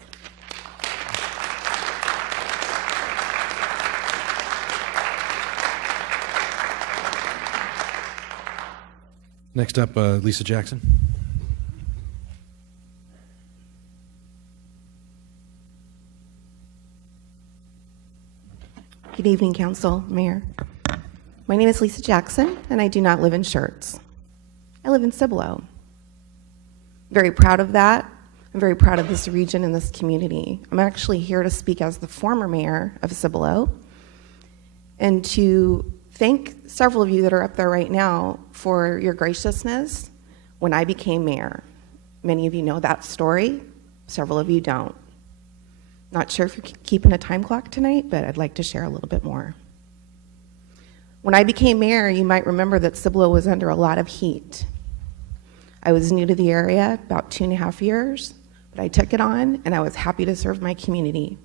Next up, Lisa Jackson. Good evening, Council, Mayor. My name is Lisa Jackson, and I do not live in Schertz. I live in Cibolo. Very proud of that. I'm very proud of this region and this community. I'm actually here to speak as the former mayor of Cibolo and to thank several of you that are up there right now for your graciousness when I became mayor. Many of you know that story. Several of you don't. Not sure if you're keeping a time clock tonight, but I'd like to share a little bit more. When I became mayor, you might remember that Cibolo was under a lot of heat. I was new to the area, about 2.5 years, but I took it on, and I was happy to serve my community.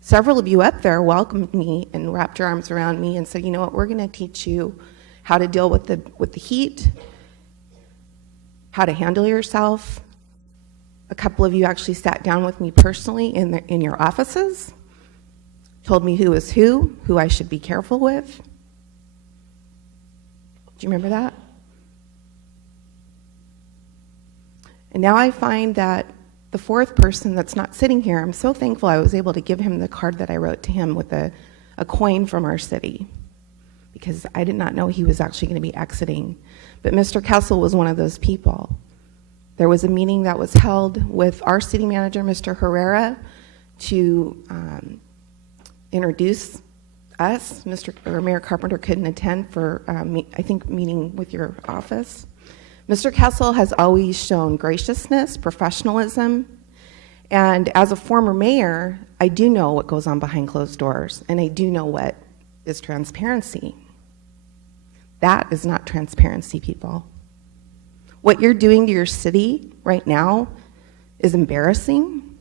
Several of you up there welcomed me and wrapped your arms around me and said, you know what, we're going to teach you how to deal with the heat, how to handle yourself, A couple of you actually sat down with me personally in your offices, told me who is who I should be careful with. Do you remember that? And now I find that the fourth person that's not sitting here, I'm so thankful I was able to give him the card that I wrote to him with a coin from our city, because I did not know he was actually going to be exiting. But Mr. Kessel was one of those people. There was a meeting that was held with our city manager, Mr. Herrera, to introduce us. Mayor Carpenter couldn't attend for, I think, meeting with your office. Mr. Kessel has always shown graciousness, professionalism, and as a former mayor, I do know what goes on behind closed doors, and I do know what is transparency. That is not transparency, people. What you're doing to your city right now is embarrassing.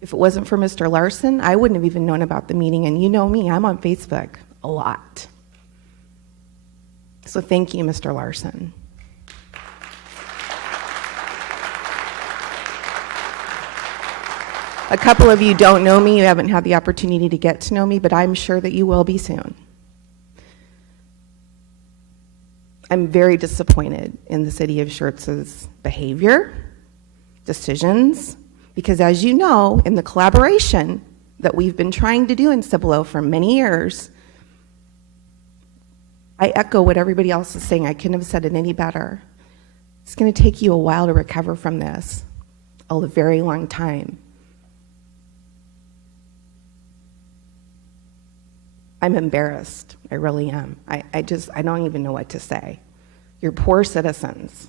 If it wasn't for Mr. Larson, I wouldn't have even known about the meeting, and you know me, I'm on Facebook a lot. So thank you, Mr. Larson. A couple of you don't know me, you haven't had the opportunity to get to know me, but I'm sure that you will be soon. I'm very disappointed in the city of Schertz's behavior, decisions, because as you know, in the collaboration that we've been trying to do in Cibolo for many years, I echo what everybody else is saying. I couldn't have said it any better. It's going to take you a while to recover from this, a very long time. I'm embarrassed. I really am. I don't even know what to say. You're poor citizens.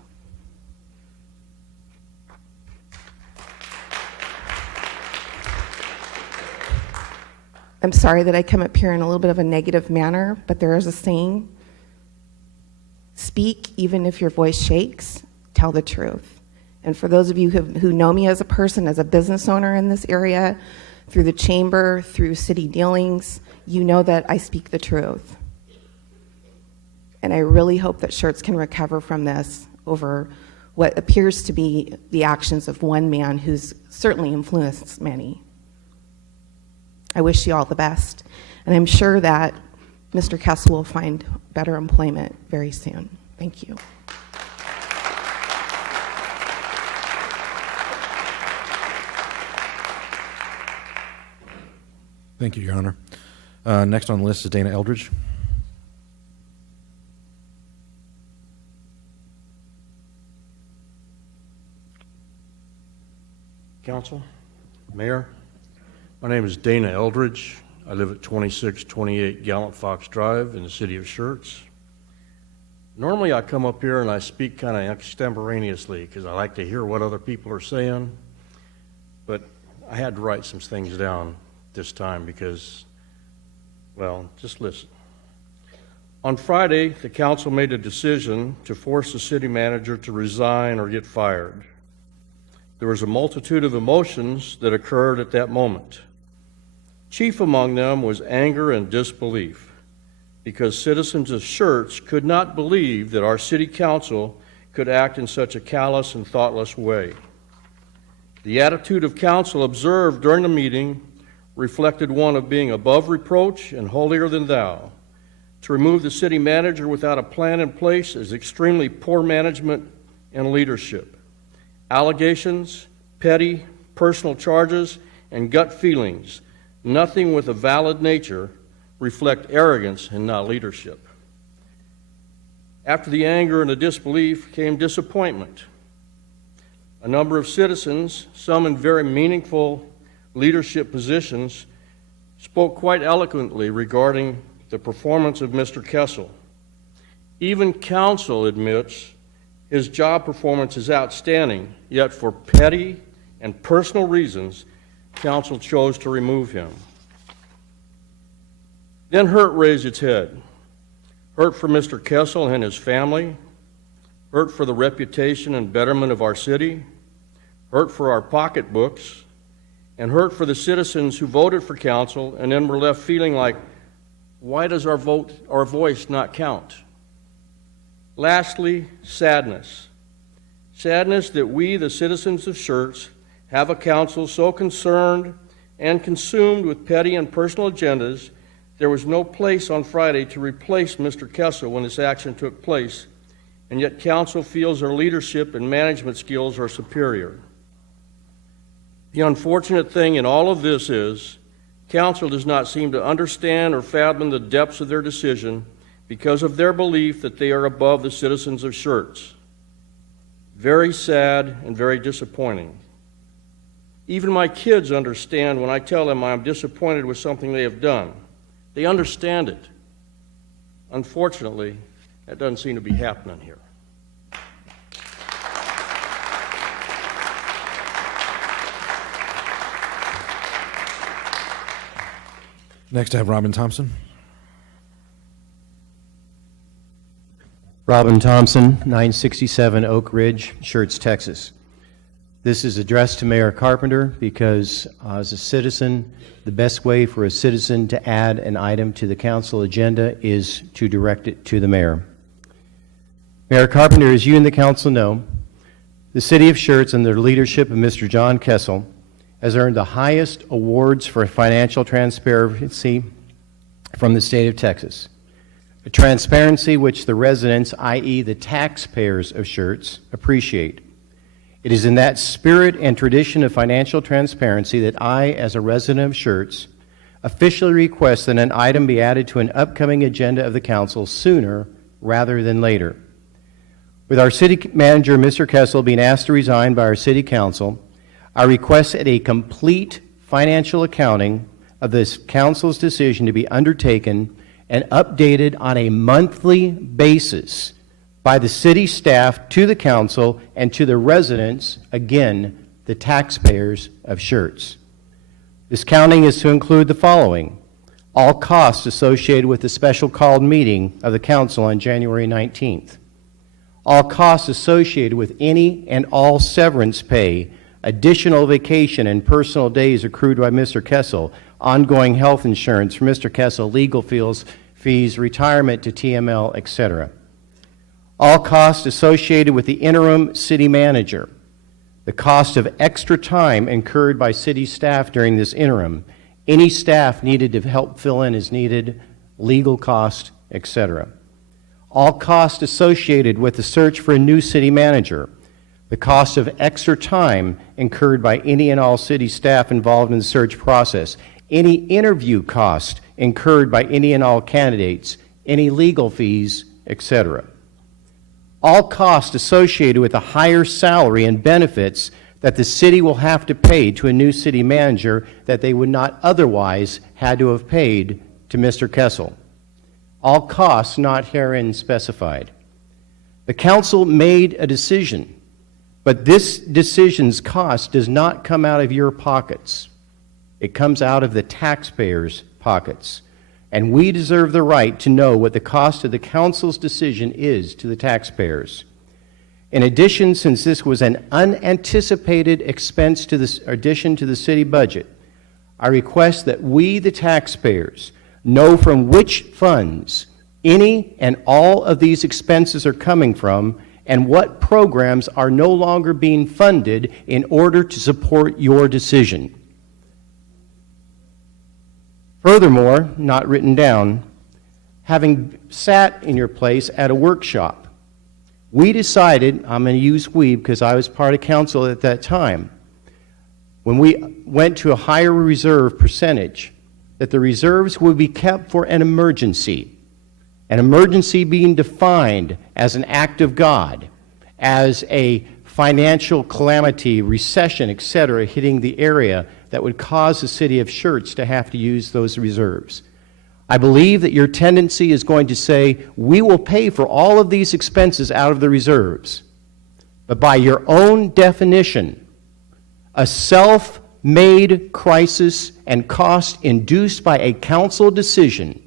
I'm sorry that I come up here in a little bit of a negative manner, but there is a saying, speak even if your voice shakes, tell the truth. And for those of you who know me as a person, as a business owner in this area, through the chamber, through city dealings, you know that I speak the truth. And I really hope that Schertz can recover from this over what appears to be the actions of one man who's certainly influenced many. I wish you all the best, and I'm sure that Mr. Kessel will find better employment very soon. Thank you. Thank you, Your Honor. Next on the list is Dana Eldridge. Council, Mayor, my name is Dana Eldridge. I live at 2628 Gallant Fox Drive in the city of Schertz. Normally I come up here and I speak kind of extemporaneously because I like to hear what other people are saying, but I had to write some things down this time because, well, just listen. On Friday, the council made a decision to force the city manager to resign or get fired. There was a multitude of emotions that occurred at that moment. Chief among them was anger and disbelief, because citizens of Schertz could not believe that our city council could act in such a callous and thoughtless way. The attitude of council observed during the meeting reflected one of being above reproach and holier than thou. To remove the city manager without a plan in place is extremely poor management and leadership. Allegations, petty, personal charges, and gut feelings, nothing with a valid nature, reflect arrogance and not leadership. After the anger and the disbelief came disappointment. A number of citizens, some in very meaningful leadership positions, spoke quite eloquently regarding the performance of Mr. Kessel. Even council admits his job performance is outstanding, yet for petty and personal reasons, council chose to remove him. Then hurt raised its head. Hurt for Mr. Kessel and his family, hurt for the reputation and betterment of our city, hurt for our pocketbooks, and hurt for the citizens who voted for council and then were left feeling like, why does our voice not count? Lastly, sadness. Sadness that we, the citizens of Schertz, have a council so concerned and consumed with petty and personal agendas, there was no place on Friday to replace Mr. Kessel when this action took place, and yet council feels their leadership and management skills are superior. The unfortunate thing in all of this is council does not seem to understand or fathom the depths of their decision because of their belief that they are above the citizens of Schertz. Very sad and very disappointing. Even my kids understand when I tell them I am disappointed with something they have done. They understand it. Unfortunately, that doesn't seem to be happening here. Next, I have Robin Thompson. Robin Thompson, 967 Oak Ridge, Schertz, Texas. This is addressed to Mayor Carpenter because, as a citizen, the best way for a citizen to add an item to the council agenda is to direct it to the mayor. Mayor Carpenter, as you and the council know, the city of Schertz, under the leadership of Mr. John Kessel, has earned the highest awards for financial transparency from the state of Texas. A transparency which the residents, i.e. the taxpayers of Schertz, appreciate. It is in that spirit and tradition of financial transparency that I, as a resident of Schertz, officially request that an item be added to an upcoming agenda of the council sooner rather than later. With our city manager, Mr. Kessel, being asked to resign by our city council, I request that a complete financial accounting of this council's decision to be undertaken and updated on a monthly basis by the city staff to the council and to the residents, again, the taxpayers of Schertz. This counting is to include the following: all costs associated with the special called meeting of the council on January 19th, all costs associated with any and all severance pay, additional vacation and personal days accrued by Mr. Kessel, ongoing health insurance for Mr. Kessel, legal fees, retirement to TML, etc. All costs associated with the interim city manager, the cost of extra time incurred by city staff during this interim, any staff needed to help fill in as needed, legal cost, etc. All costs associated with the search for a new city manager, the cost of extra time incurred by any and all city staff involved in the search process, any interview cost incurred by any and all candidates, any legal fees, etc. All costs associated with a higher salary and benefits that the city will have to pay to a new city manager that they would not otherwise had to have paid to Mr. Kessel. All costs not herein specified. The council made a decision, but this decision's cost does not come out of your pockets. It comes out of the taxpayers' pockets. And we deserve the right to know what the cost of the council's decision is to the taxpayers. In addition, since this was an unanticipated expense to the addition to the city budget, I request that we, the taxpayers, know from which funds any and all of these expenses are coming from and what programs are no longer being funded in order to support your decision. Furthermore, not written down, having sat in your place at a workshop, we decided, I'm going to use we because I was part of council at that time, when we went to a higher reserve percentage, that the reserves would be kept for an emergency being defined as an act of God, as a financial calamity, recession, etc., hitting the area that would cause the city of Schertz to have to use those reserves. I believe that your tendency is going to say, we will pay for all of these expenses out of the reserves. But by your own definition, a self-made crisis and cost induced by a council decision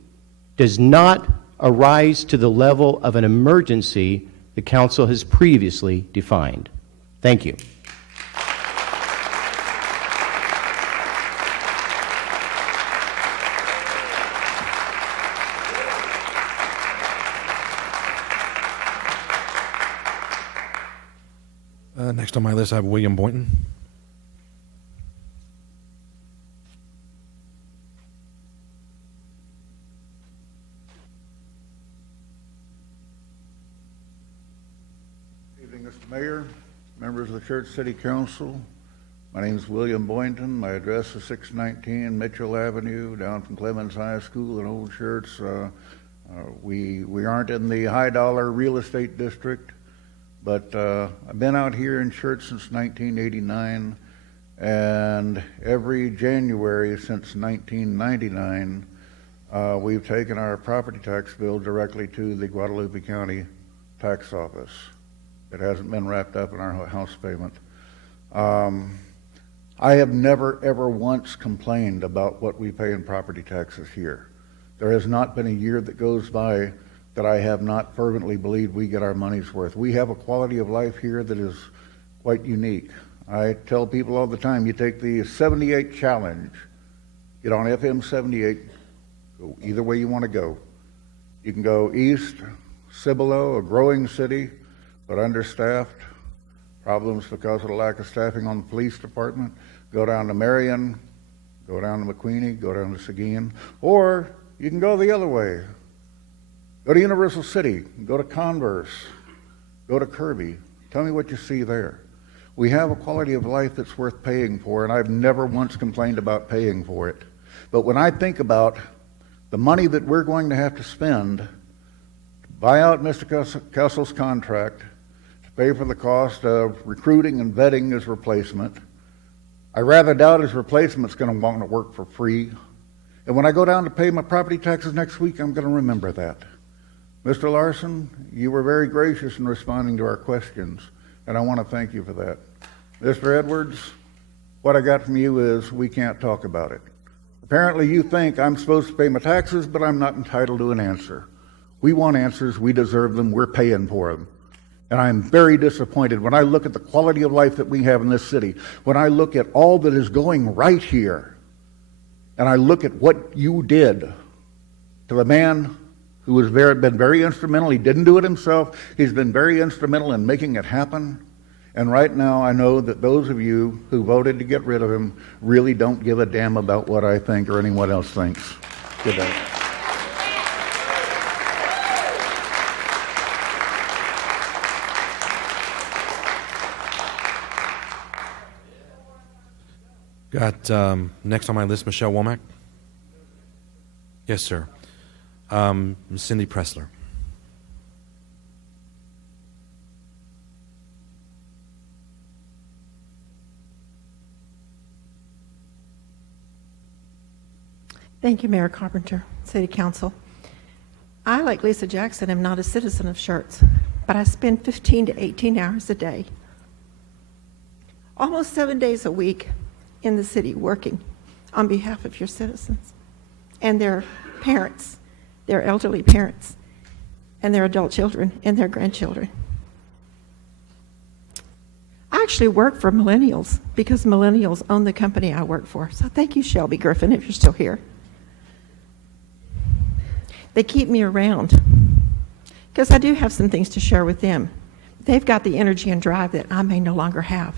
does not arise to the level of an emergency the council has previously defined. Thank you. Next on my list, I have William Boynton. Evening, Mr. Mayor, members of the Schertz City Council. My name is William Boynton. My address is 619 Mitchell Avenue, down from Clemens High School in Old Schertz. We aren't in the high-dollar real estate district, but I've been out here in Schertz since 1989, and every January since 1999, we've taken our property tax bill directly to the Guadalupe County Tax Office. It hasn't been wrapped up in our house payment. I have never, ever once complained about what we pay in property taxes here. There has not been a year that goes by that I have not fervently believed we get our money's worth. We have a quality of life here that is quite unique. I tell people all the time, you take the 78 challenge, get on FM 78, go either way you want to go. You can go east, Cibolo, a growing city, but understaffed, problems because of the lack of staffing on the police department. Go down to Marion, go down to McQueenie, go down to Seguin, or you can go the other way. Go to Universal City, go to Converse, go to Kirby. Tell me what you see there. We have a quality of life that's worth paying for, and I've never once complained about paying for it. But when I think about the money that we're going to have to spend to buy out Mr. Kessel's contract, to pay for the cost of recruiting and vetting his replacement, I rather doubt his replacement's going to want to work for free. And when I go down to pay my property taxes next week, I'm going to remember that. Mr. Larson, you were very gracious in responding to our questions, and I want to thank you for that. Mr. Edwards, what I got from you is we can't talk about it. Apparently you think I'm supposed to pay my taxes, but I'm not entitled to an answer. We want answers. We deserve them. We're paying for them. And I'm very disappointed when I look at the quality of life that we have in this city, when I look at all that is going right here, and I look at what you did to the man who has been very instrumental. He didn't do it himself. He's been very instrumental in making it happen. And right now, I know that those of you who voted to get rid of him really don't give a damn about what I think or anyone else thinks. Good day. Got next on my list, Michelle Womack. Yes, sir. Cindy Pressler. Thank you, Mayor Carpenter, City Council. I, like Lisa Jackson, am not a citizen of Schertz, but I spend 15 to 18 hours a day, almost 7 days a week in the city working on behalf of your citizens and their parents, their elderly parents, and their adult children and their grandchildren. I actually work for millennials because millennials own the company I work for. So thank you, Shelby Griffin, if you're still here. They keep me around because I do have some things to share with them. They've got the energy and drive that I may no longer have.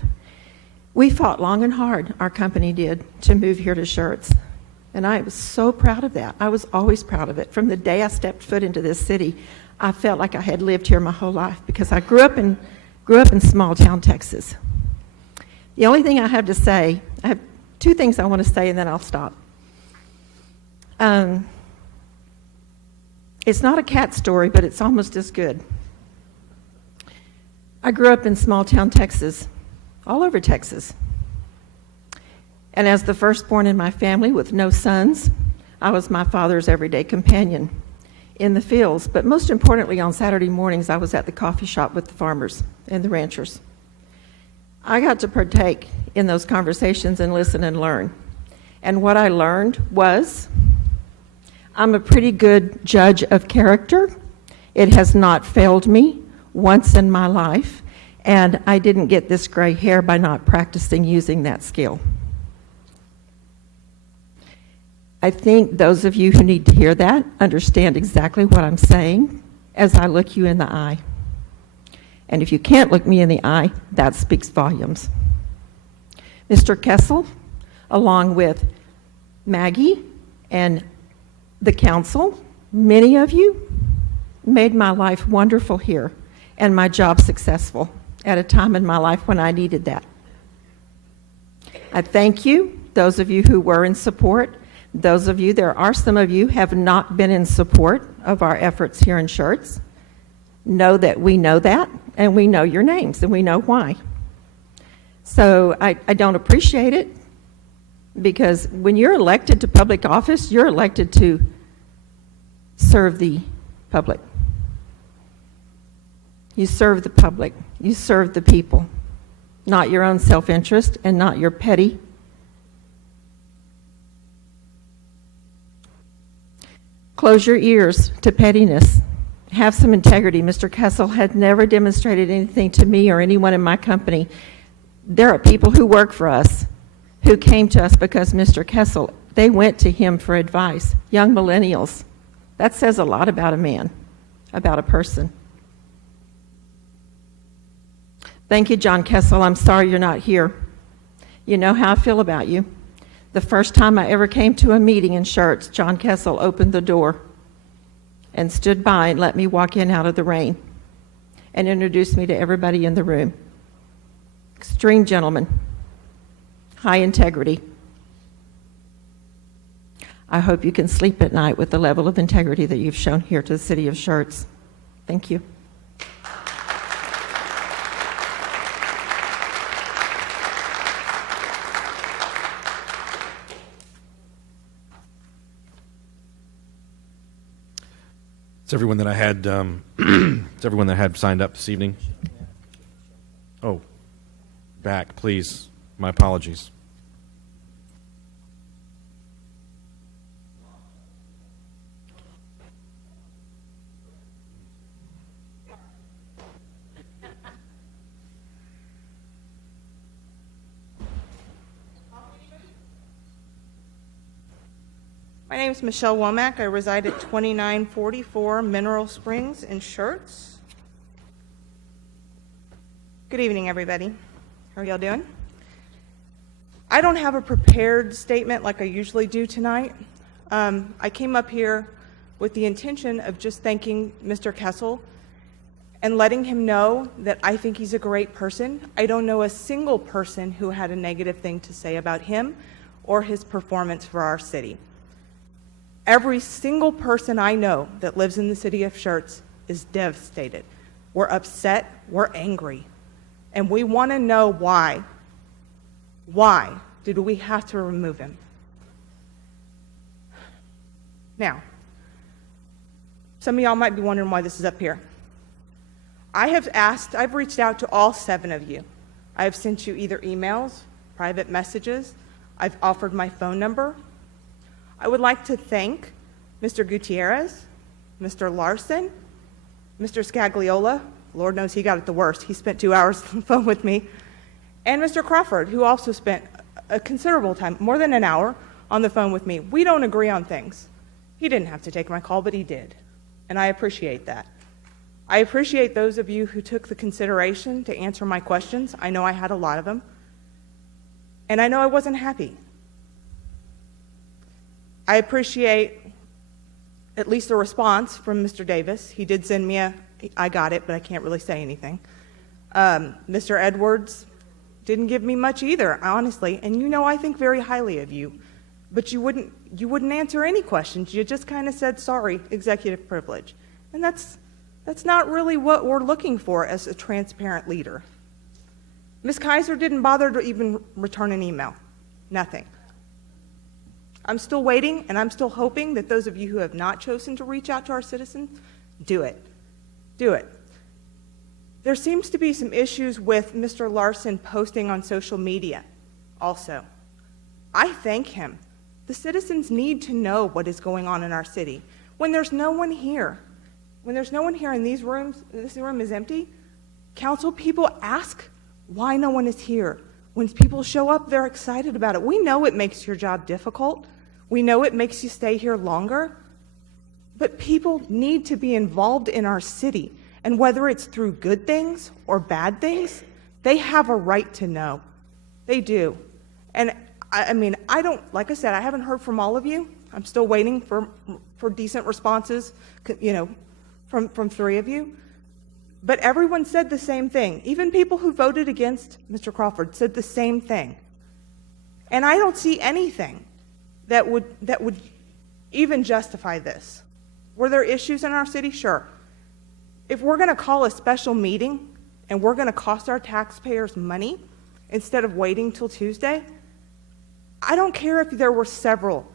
We fought long and hard, our company did, to move here to Schertz. And I was so proud of that. I was always proud of it. From the day I stepped foot into this city, I felt like I had lived here my whole life because I grew up in small town Texas. The only thing I have to say, I have two things I want to say and then I'll stop. It's not a cat story, but it's almost as good. I grew up in small town Texas, all over Texas. And as the firstborn in my family with no sons, I was my father's everyday companion in the fields. But most importantly, on Saturday mornings, I was at the coffee shop with the farmers and the ranchers. I got to partake in those conversations and listen and learn. And what I learned was I'm a pretty good judge of character. It has not failed me once in my life. And I didn't get this gray hair by not practicing using that skill. I think those of you who need to hear that understand exactly what I'm saying as I look you in the eye. And if you can't look me in the eye, that speaks volumes. Mr. Kessel, along with Maggie and the council, many of you made my life wonderful here and my job successful at a time in my life when I needed that. I thank you, those of you who were in support. Those of you, there are some of you have not been in support of our efforts here in Schertz. Know that we know that, and we know your names, and we know why. So I don't appreciate it, because when you're elected to public office, you're elected to serve the public. You serve the public. You serve the people, not your own self-interest and not your petty. Close your ears to pettiness. Have some integrity. Mr. Kessel had never demonstrated anything to me or anyone in my company. There are people who work for us who came to us because Mr. Kessel, they went to him for advice. Young millennials. That says a lot about a man, about a person. Thank you, John Kessel. I'm sorry you're not here. You know how I feel about you. The first time I ever came to a meeting in Schertz, John Kessel opened the door and stood by and let me walk in out of the rain and introduced me to everybody in the room. Extreme gentleman, high integrity. I hope you can sleep at night with the level of integrity that you've shown here to the city of Schertz. Thank you. It's everyone that I had. It's everyone that had signed up this evening. Oh, back, please. My apologies. My name is Michelle Womack. I reside at 2944 Mineral Springs in Schertz. Good evening, everybody. How are y'all doing? I don't have a prepared statement like I usually do tonight. I came up here with the intention of just thanking Mr. Kessel and letting him know that I think he's a great person. I don't know a single person who had a negative thing to say about him or his performance for our city. Every single person I know that lives in the city of Schertz is devastated. We're upset, we're angry, and we want to know why. Why did we have to remove him? Now, some of y'all might be wondering why this is up here. I've reached out to all 7 of you. I have sent you either emails, private messages, I've offered my phone number. I would like to thank Mr. Gutierrez, Mr. Larson, Mr. Scagliola. Lord knows he got it the worst. He spent 2 hours on the phone with me. And Mr. Crawford, who also spent a considerable time, more than an hour, on the phone with me. We don't agree on things. He didn't have to take my call, but he did. And I appreciate that. I appreciate those of you who took the consideration to answer my questions. I know I had a lot of them. And I know I wasn't happy. I appreciate at least a response from Mr. Davis. He did send me I got it, but I can't really say anything. Mr. Edwards didn't give me much either, honestly. And you know I think very highly of you. But you wouldn't answer any questions. You just kind of said, sorry, executive privilege. And that's not really what we're looking for as a transparent leader. Ms. Kaiser didn't bother to even return an email. Nothing. I'm still waiting, and I'm still hoping that those of you who have not chosen to reach out to our citizens, do it. Do it. There seems to be some issues with Mr. Larson posting on social media also. I thank him. The citizens need to know what is going on in our city. When there's no one here, in these rooms, this room is empty, council people ask why no one is here. When people show up, they're excited about it. We know it makes your job difficult. We know it makes you stay here longer. But people need to be involved in our city. And whether it's through good things or bad things, they have a right to know. They do. And I mean, I don't, like I said, I haven't heard from all of you. I'm still waiting for decent responses, you know, from 3 of you. But everyone said the same thing. Even people who voted against Mr. Crawford said the same thing. And I don't see anything that would even justify this. Were there issues in our city? Sure. If we're going to call a special meeting and we're going to cost our taxpayers money instead of waiting till Tuesday, I don't care if there were several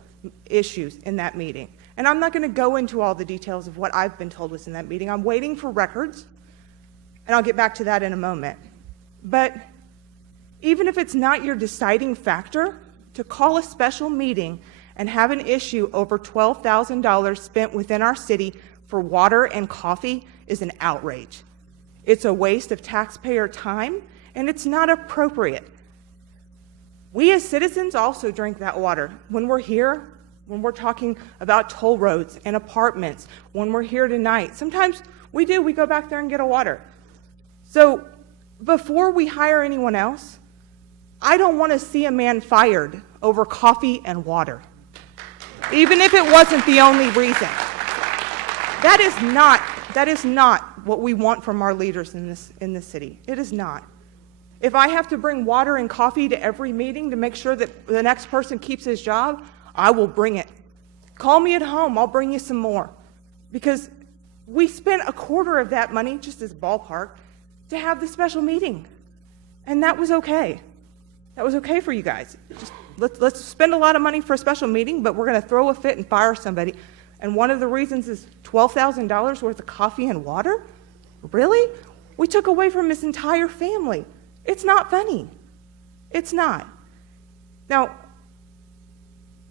issues in that meeting. And I'm not going to go into all the details of what I've been told was in that meeting. I'm waiting for records, and I'll get back to that in a moment. But even if it's not your deciding factor, to call a special meeting and have an issue over $12,000 spent within our city for water and coffee is an outrage. It's a waste of taxpayer time, and it's not appropriate. We as citizens also drink that water. When we're here, when we're talking about toll roads and apartments, when we're here tonight, sometimes we go back there and get a water. So before we hire anyone else, I don't want to see a man fired over coffee and water, even if it wasn't the only reason. That is not what we want from our leaders in this city. It is not. If I have to bring water and coffee to every meeting to make sure that the next person keeps his job, I will bring it. Call me at home, I'll bring you some more. Because we spent a quarter of that money, just as ballpark, to have the special meeting. And that was okay. That was okay for you guys. Just let's spend a lot of money for a special meeting, but we're going to throw a fit and fire somebody. And one of the reasons is $12,000 worth of coffee and water? Really? We took away from his entire family. It's not funny. It's not. Now,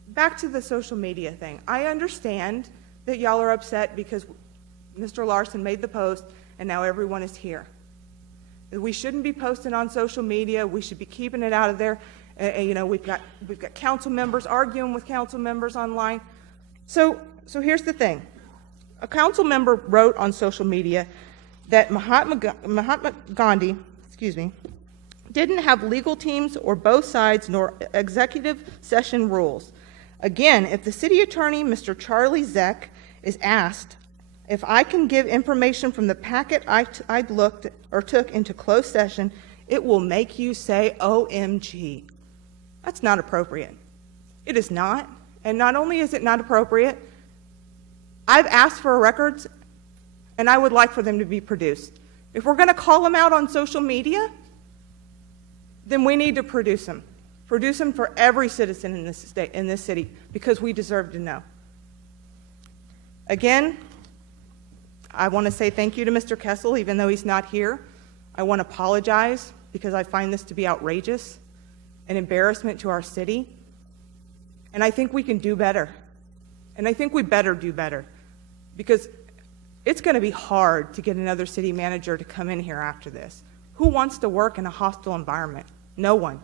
back to the social media thing. I understand that y'all are upset because Mr. Larson made the post and now everyone is here. We shouldn't be posting on social media. We should be keeping it out of there. You know, we've got council members arguing with council members online. So here's the thing. A council member wrote on social media that Mahatma Gandhi, didn't have legal teams or both sides nor executive session rules. Again, if the city attorney, Mr. Charlie Zeck, is asked if I can give information from the packet I looked or took into closed session, it will make you say, OMG. That's not appropriate. It is not. And not only is it not appropriate, I've asked for records, and I would like for them to be produced. If we're going to call them out on social media, then we need to produce them. Produce them for every citizen in this state, in this city, because we deserve to know. Again, I want to say thank you to Mr. Kessel, even though he's not here. I want to apologize because I find this to be outrageous, an embarrassment to our city, and I think we can do better. And I think we better do better, because it's going to be hard to get another city manager to come in here after this. Who wants to work in a hostile environment? No one.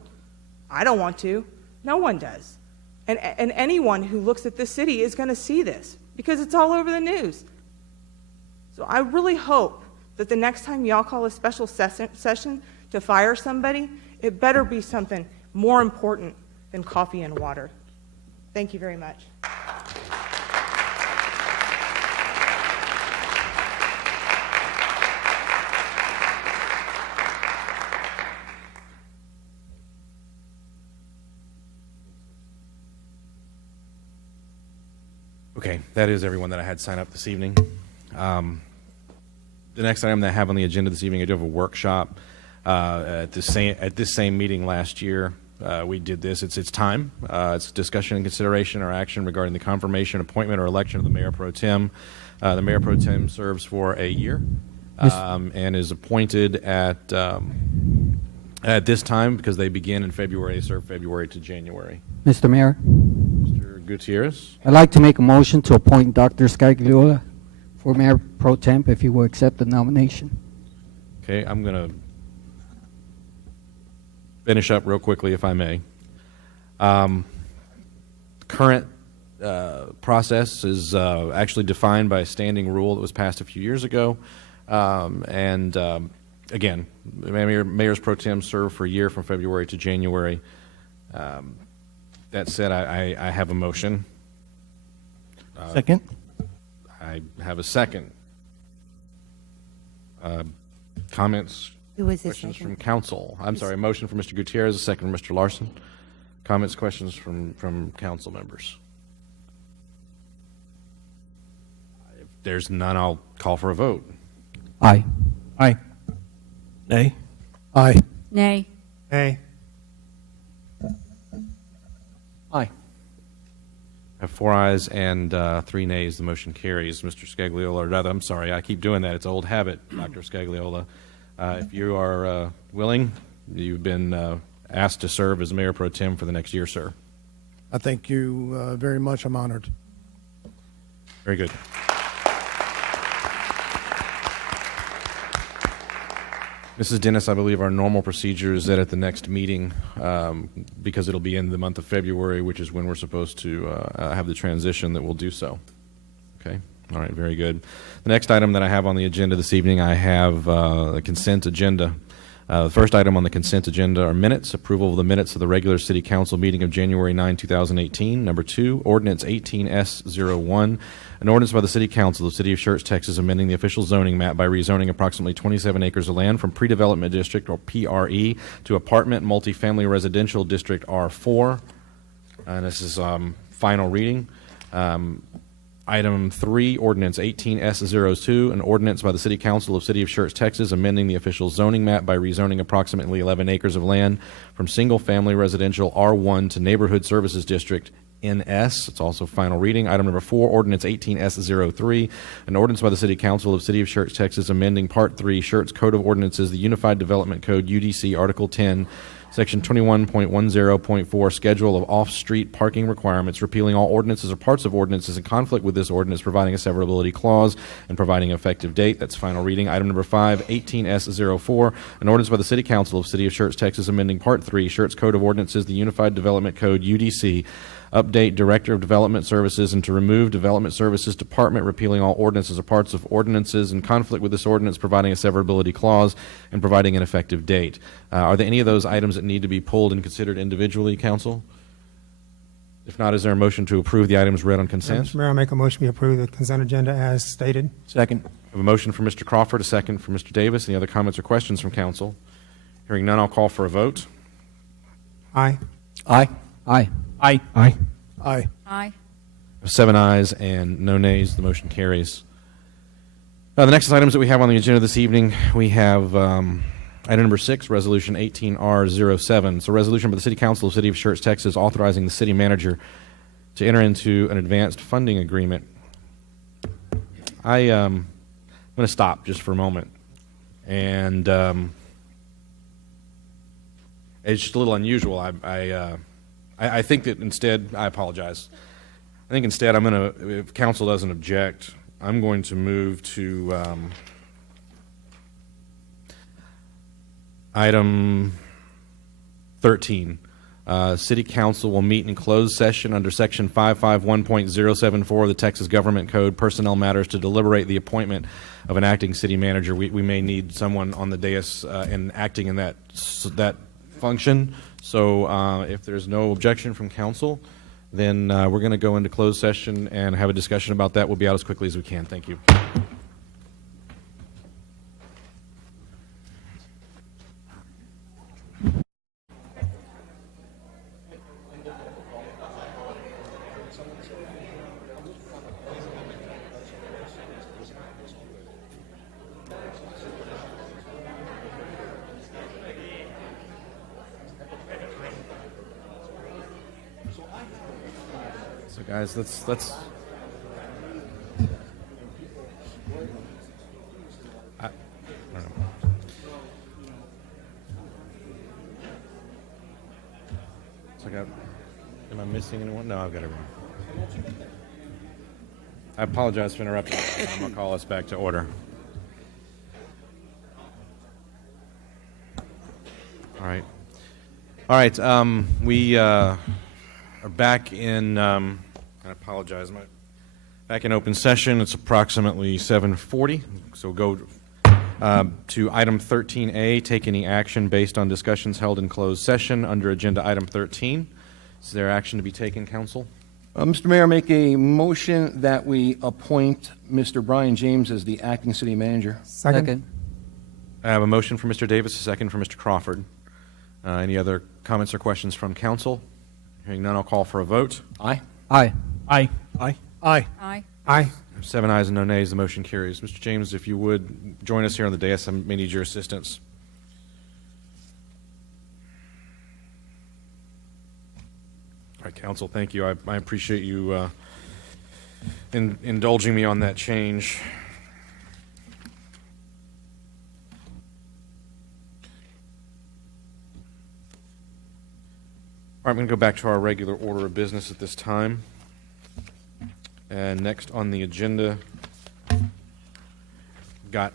I don't want to. No one does. And anyone who looks at this city is going to see this, because it's all over the news. So I really hope that the next time y'all call a special session to fire somebody, it better be something more important than coffee and water. Thank you very much. Okay, that is everyone that I had sign up this evening. The next item that I have on the agenda this evening, I do have a workshop. At this same meeting last year, we did this. It's time. It's discussion and consideration or action regarding the confirmation, appointment, or election of the Mayor Pro Tem. The Mayor Pro Tem serves for a year and is appointed at this time because they begin in February. They serve February to January. Mr. Mayor, Mr. Gutierrez. I'd like to make a motion to appoint Dr. Scagliola for Mayor Pro Temp if he will accept the nomination. Okay, I'm going to finish up real quickly, if I may. Current process is actually defined by a standing rule that was passed a few years ago. Again, mayors pro tem serve for a year from February to January. That said, I have a motion. Second. I have a second. Comments, Who was the questions second? from council. I'm sorry, a motion from Mr. Gutierrez, a second from Mr. Larson. Comments, questions from council members. If there's none, I'll call for a vote. Aye. Aye. Nay. Aye. Nay. Nay. Aye. I have 4 ayes and 3 nays. The motion carries. Mr. Scagliola, or rather, I'm sorry, I keep doing that. It's an old habit, Dr. Scagliola. If you are willing, you've been asked to serve as Mayor Pro Tem for the next year, sir. I thank you very much. I'm honored. Very good. Mrs. Dennis, I believe our normal procedure is that at the next meeting, because it'll be in the month of February, which is when we're supposed to have the transition, that we'll do so. Okay? All right, very good. The next item that I have on the agenda this evening, I have a consent agenda. The first item on the consent agenda are minutes, approval of the minutes of the regular City Council meeting of January 9, 2018. Number 2, Ordinance 18S01, an ordinance by the City Council of the City of Schertz, Texas, amending the official zoning map by rezoning approximately 27 acres of land from Pre-Development District, or PRE, to Apartment Multifamily Residential District, R4. And this is final reading. Item 3, Ordinance 18S02, an ordinance by the City Council of City of Schertz, Texas, amending the official zoning map by rezoning approximately 11 acres of land from single-family residential R1 to Neighborhood Services District, NS. It's also final reading. Item number 4, Ordinance 18S03, an ordinance by the City Council of City of Schertz, Texas, amending Part 3, Schertz Code of Ordinances, the Unified Development Code, UDC, Article 10, Section 21.10.4, Schedule of Off-Street Parking Requirements, repealing all ordinances or parts of ordinances in conflict with this ordinance, providing a severability clause, and providing an effective date. That's final reading. Item number 5, 18S04, an ordinance by the City Council of City of Schertz, Texas, amending Part 3, Schertz Code of Ordinances, the Unified Development Code, UDC, update Director of Development Services, and to remove Development Services Department, repealing all ordinances or parts of ordinances in conflict with this ordinance, providing a severability clause, and providing an effective date. Are there any of those items that need to be pulled and considered individually, Council? If not, is there a motion to approve the items read on consent? Mr. Mayor, I make a motion to approve the consent agenda as stated. Second. I have a motion from Mr. Crawford, a second from Mr. Davis. Any other comments or questions from Council? Hearing none, I'll call for a vote. Aye. Aye. Aye. Aye. Aye. Aye. Aye. 7 ayes and no nays. The motion carries. The next items that we have on the agenda this evening, we have item number 6, Resolution 18R07. It's a resolution by the City Council of the City of Schertz, Texas, authorizing the city manager to enter into an advanced funding agreement. I'm going to stop just for a moment. And it's just a little unusual. I think that instead, I apologize. I think instead I'm going to, if council doesn't object, I'm going to move to item 13. City Council will meet in closed session under Section 551.074 of the Texas Government Code, Personnel Matters, to deliberate the appointment of an acting city manager. We may need someone on the dais and acting in that function. So if there's no objection from council, then we're going to go into closed session and have a discussion about that. We'll be out as quickly as we can. Thank you. So guys, let's I don't know. So am I missing anyone? No, I've got everyone. I apologize for interrupting. I'm going to call us back to order. All right. We are back in, I apologize, back in open session. It's approximately 7:40, so we'll go To item 13A, take any action based on discussions held in closed session under agenda item 13. Is there action to be taken, council? Mr. Mayor, make a motion that we appoint Mr. Brian James as the acting city manager. Second. I have a motion for Mr. Davis, a second for Mr. Crawford. Any other comments or questions from council? Hearing none, I'll call for a vote. Aye. Aye. Aye. Aye. Aye. Aye. Aye. 7 ayes and no nays, the motion carries. Mr. James, if you would join us here on the dais, I may need your assistance. All right, council, thank you. I appreciate you indulging me on that change. All right, I'm going to go back to our regular order of business at this time. And next on the agenda, got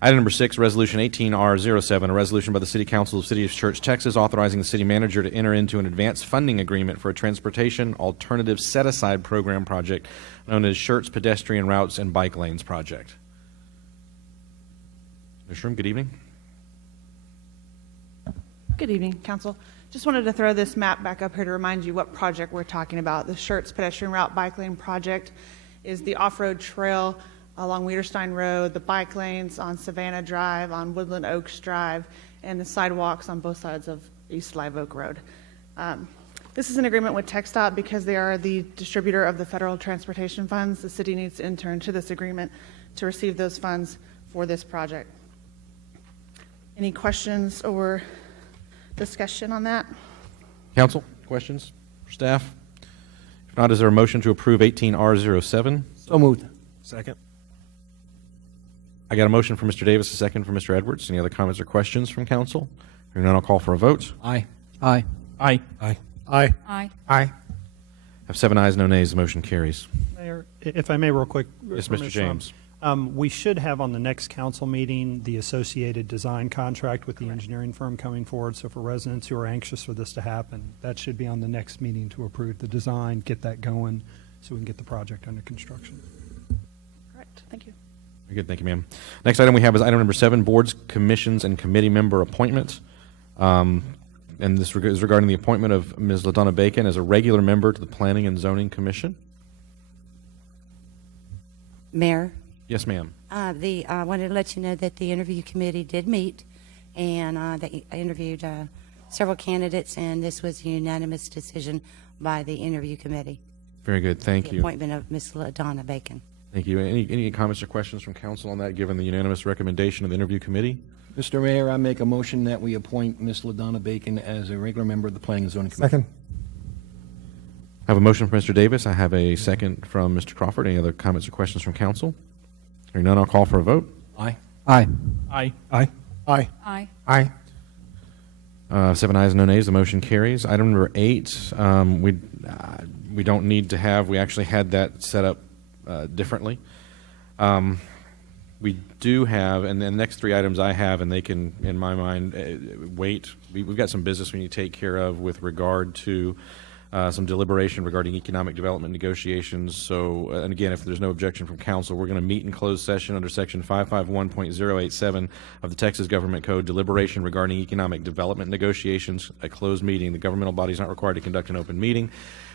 item number 6, Resolution 18R07, a resolution by the City Council of the City of Schertz, Texas, authorizing the city manager to enter into an advanced funding agreement for a transportation alternative set-aside program project known as Schertz Pedestrian Routes and Bike Lanes Project. Ms. Room, good evening. Good evening, Council. Just wanted to throw this map back up here to remind you what project we're talking about. The Schertz Pedestrian Route Bike Lane Project is the off-road trail along Wiederstein Road, the bike lanes on Savannah Drive, on Woodland Oaks Drive, and the sidewalks on both sides of East Live Oak Road. This is an agreement with TxDOT because they are the distributor of the federal transportation funds. The city needs to enter into this agreement to receive those funds for this project. Any questions or discussion on that? Council, questions for staff? If not, is there a motion to approve 18R07? So moved. Second. I got a motion for Mr. Davis, a second for Mr. Edwards. Any other comments or questions from council? Hearing none, I'll call for a vote. Aye. Aye. Aye. Aye. Aye. Aye. Aye. Have 7 ayes, no nays. The motion carries. Mayor, if I may, real quick. Yes, Mr. James. We should have on the next council meeting the associated design contract with the engineering firm coming forward. So for residents who are anxious for this to happen, that should be on the next meeting to approve the design, get that going, so we can get the project under construction. Correct. Thank you. Very good. Thank you, ma'am. Next item we have is item number 7, boards, commissions, and committee member appointments. And this is regarding the appointment of Ms. LaDonna Bacon as a regular member to the Planning and Zoning Commission. Mayor? Yes, ma'am. I wanted to let you know that the interview committee did meet, and they interviewed several candidates, and this was a unanimous decision by the interview committee. Very good. Thank The you. appointment of Ms. LaDonna Bacon. Thank you. Any comments or questions from council on that, given the unanimous recommendation of the interview committee? Mr. Mayor, I make a motion that we appoint Ms. LaDonna Bacon as a regular member of the Planning and Zoning Commission. Second. I have a motion from Mr. Davis. I have a second from Mr. Crawford. Any other comments or questions from council? Hearing none, I'll call for a vote. Aye. Aye. Aye. Aye. Aye. Aye. Aye. 7 ayes, no nays. The motion carries. Item number 8, we don't need to have. We actually had that set up differently. We do have, and the next 3 items I have, and they can, in my mind, wait. We've got some business we need to take care of with regard to some deliberation regarding economic development negotiations. So, and again, if there's no objection from council, we're going to meet in closed session under section 551.087 of the Texas Government Code, deliberation regarding economic development negotiations, a closed meeting. The governmental body is not required to conduct an open meeting.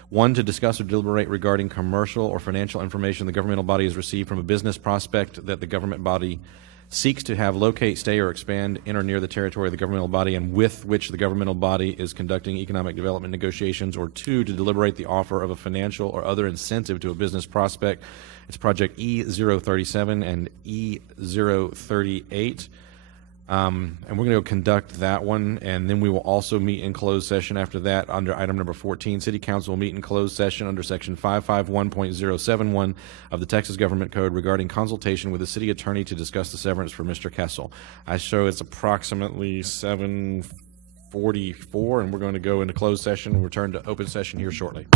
1, to discuss or deliberate regarding commercial or financial information the governmental body has received from a business prospect that the government body seeks to have locate, stay, or expand in or near the territory of the governmental body and with which the governmental body is conducting economic development negotiations, or 2, to deliberate the offer of a financial or other incentive to a business prospect. It's project E037 and E038. And we're going to go conduct that one, and then we will also meet in closed session after that under item number 14. City Council will meet in closed session under section 551.071 of the Texas Government Code regarding consultation with the city attorney to discuss the severance for Mr. Kessel. I show it's approximately 7:44, and we're going to go into closed session and return to open session here shortly.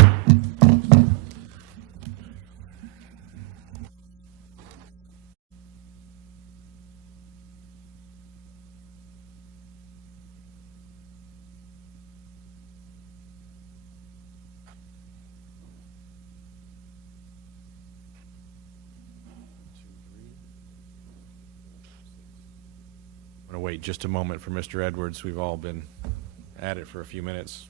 I'm going to wait just a moment for Mr. Edwards. We've all been at it for a few minutes.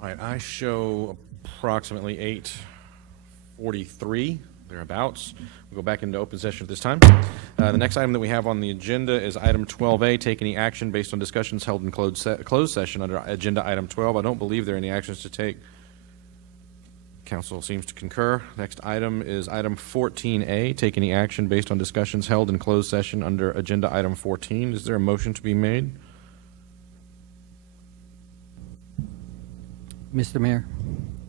All right, I show approximately 8:43, thereabouts. We'll go back into open session at this time. The next item that we have on the agenda is item 12A, take any action based on discussions held in closed session under agenda item 12. I don't believe there are any actions to take. Council seems to concur. Next item is item 14A, take any action based on discussions held in closed session under agenda item 14. Is there a motion to be made? Mr. Mayor,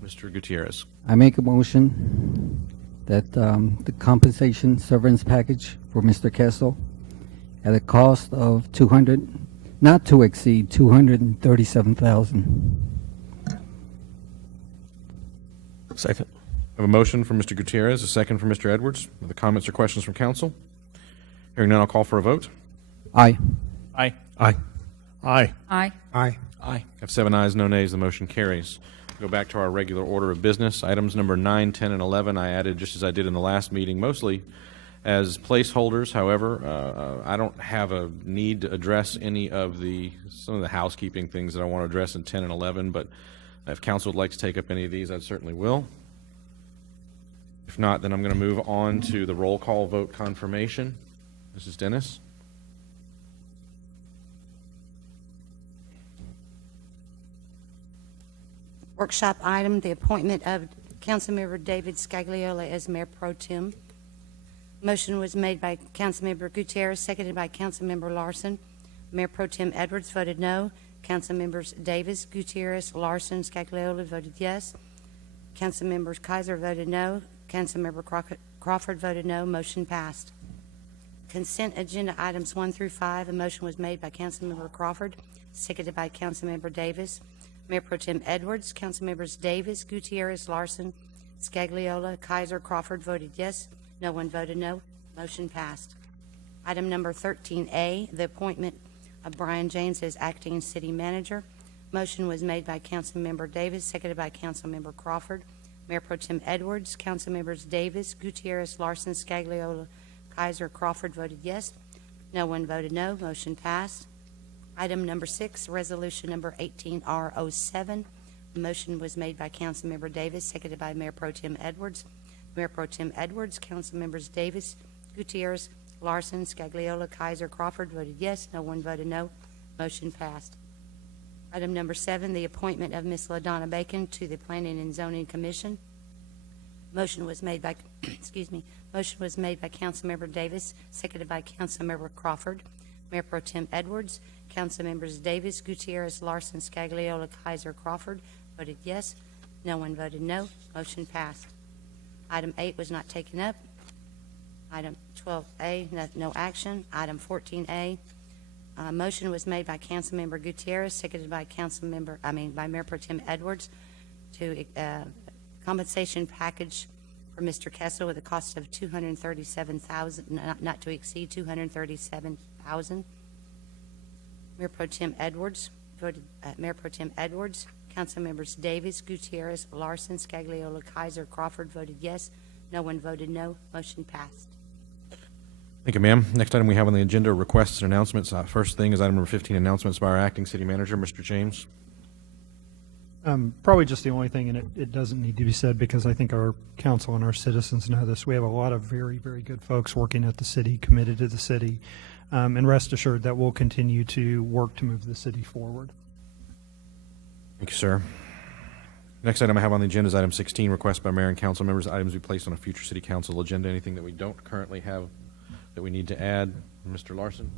Mr. Gutierrez. I make a motion that the compensation severance package for Mr. Kessel at a cost of not to exceed $237,000. Second. I have a motion from Mr. Gutierrez, a second from Mr. Edwards. Are there comments or questions from council? Hearing none, I'll call for a vote. Aye. Aye. Aye. Aye. Aye. Aye. Aye. Have 7 ayes, no nays. The motion carries. Go back to our regular order of business. Items number 9, 10, and 11 I added just as I did in the last meeting, mostly as placeholders. However, I don't have a need to address some of the housekeeping things that I want to address in 10 and 11, but if council would like to take up any of these, I certainly will. If not, then I'm going to move on to the roll call vote confirmation. Mrs. Dennis? Workshop item, the appointment of Councilmember David Scagliola as Mayor Pro Tem. Motion was made by Councilmember Gutierrez, seconded by Councilmember Larson. Mayor Pro Tem Edwards voted no. Councilmembers Davis, Gutierrez, Larson, Scagliola voted yes. Councilmembers Kaiser voted no. Councilmember Crawford voted no. Motion passed. Consent agenda items 1 through 5. A motion was made by Councilmember Crawford, seconded by Councilmember Davis. Mayor Pro Tem Edwards, Councilmembers Davis, Gutierrez, Larson, Scagliola, Kaiser, Crawford voted yes. No one voted no. Motion passed. Item number 13A, the appointment of Brian James as acting city manager. Motion was made by Councilmember Davis, seconded by Councilmember Crawford. Mayor Pro Tem Edwards, Councilmembers Davis, Gutierrez, Larson, Scagliola, Kaiser, Crawford voted yes. No one voted no. Motion passed. Item number 6, resolution number 18R07. Motion was made by Councilmember Davis, seconded by Mayor Pro Tem Edwards. Mayor Pro Tem Edwards, Councilmembers Davis, Gutierrez, Larson, Scagliola, Kaiser, Crawford voted yes. No one voted no. Motion passed. Item number 7, the appointment of Ms. LaDonna Bacon to the Planning and Zoning Commission. Motion was made by, motion was made by Councilmember Davis, seconded by Councilmember Crawford. Mayor Pro Tem Edwards, Councilmembers Davis, Gutierrez, Larson, Scagliola, Kaiser, Crawford voted yes. No one voted no. Motion passed. Item 8 was not taken up. Item 12A, no action. Item 14A, motion was made by Councilmember Gutierrez, seconded by by Mayor Pro Tem Edwards to compensation package for Mr. Kessler with a cost of $237,000, not to exceed $237,000. Mayor Pro Tem Edwards voted. Mayor Pro Tem Edwards, Councilmembers Davis, Gutierrez, Larson, Scagliola, Kaiser, Crawford voted yes. No one voted no. Motion passed. Thank you, ma'am. Next item we have on the agenda are requests and announcements. First thing is item number 15, announcements by our acting city manager, Mr. James. Probably just the only thing, and it doesn't need to be said because I think our council and our citizens know this. We have a lot of very, very good folks working at the city, committed to the city, and rest assured that we'll continue to work to move the city forward. Thank you, sir. Next item I have on the agenda is item 16, request by mayor and council members, items be placed on a future city council agenda. Anything that we don't currently have that we need to add? Mr. Larson?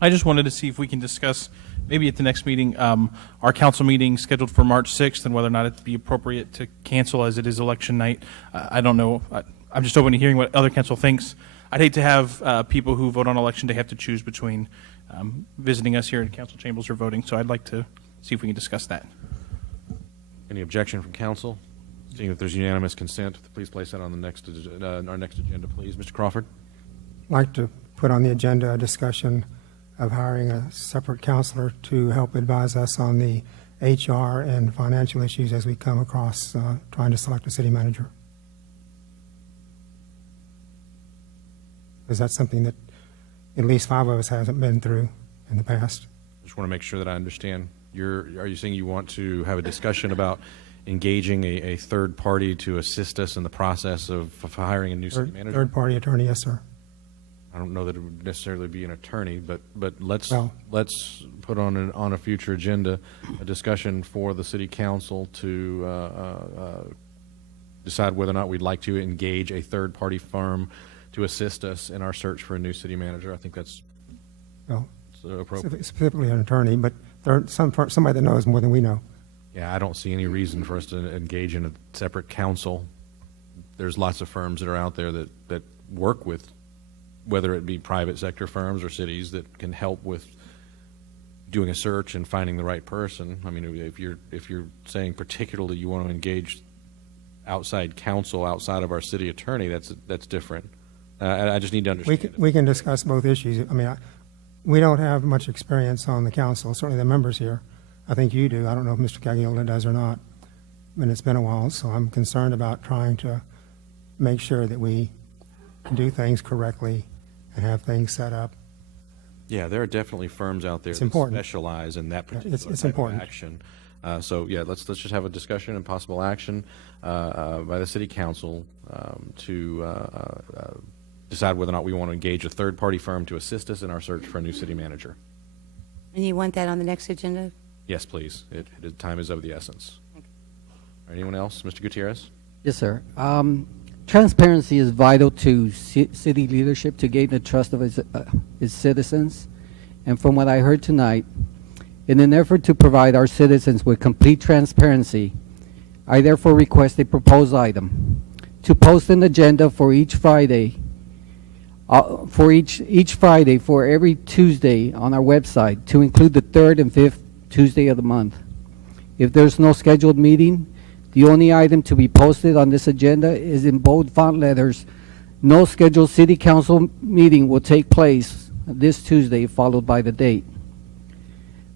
I just wanted to see if we can discuss, maybe at the next meeting, our council meeting scheduled for March 6th, and whether or not it'd be appropriate to cancel as it is election night. I don't know. I'm just open to hearing what other council thinks. I'd hate to have people who vote on election day have to choose between visiting us here in council chambers or voting, so I'd like to see if we can discuss that. Any objection from council? Seeing that there's unanimous consent, please place that on the our next agenda, please. Mr. Crawford? I'd like to put on the agenda a discussion of hiring a separate counselor to help advise us on the HR and financial issues as we come across trying to select a city manager. Because that's something that at least 5 of us hasn't been through in the past. Just want to make sure that I understand. Are you saying you want to have a discussion about engaging a third party to assist us in the process of hiring a new city manager? Third party attorney, yes, sir. I don't know that it would necessarily be an attorney, but let's put on a future agenda a discussion for the city council to decide whether or not we'd like to engage a third party firm to assist us in our search for a new city manager. I think that's appropriate. Specifically an attorney, but somebody that knows more than we know. Yeah, I don't see any reason for us to engage in a separate council. There's lots of firms that are out there that work with, whether it be private sector firms or cities, that can help with doing a search and finding the right person. I mean, if you're saying particularly you want to engage outside counsel outside of our city attorney, that's different. I just need to understand. We can discuss both issues. I mean, we don't have much experience on the council, certainly the members here. I think you do. I don't know if Mr. Cagliola does or not. I mean, it's been a while, so I'm concerned about trying to make sure that we do things correctly and have things set up. Yeah, there are definitely firms out there that specialize in that particular type of action. So yeah, let's just have a discussion and possible action by the city council to decide whether or not we want to engage a third-party firm to assist us in our search for a new city manager. And you want that on the next agenda? Yes, please. Time is of the essence. Anyone else? Mr. Gutierrez? Yes, sir. Transparency is vital to city leadership to gain the trust of its citizens. And from what I heard tonight, in an effort to provide our citizens with complete transparency, I therefore request a proposed item to post an agenda for each Friday, each Friday for every Tuesday on our website, to include the 3rd and 5th Tuesday of the month. If there's no scheduled meeting, the only item to be posted on this agenda is in bold font letters: no scheduled city council meeting will take place this Tuesday, followed by the date.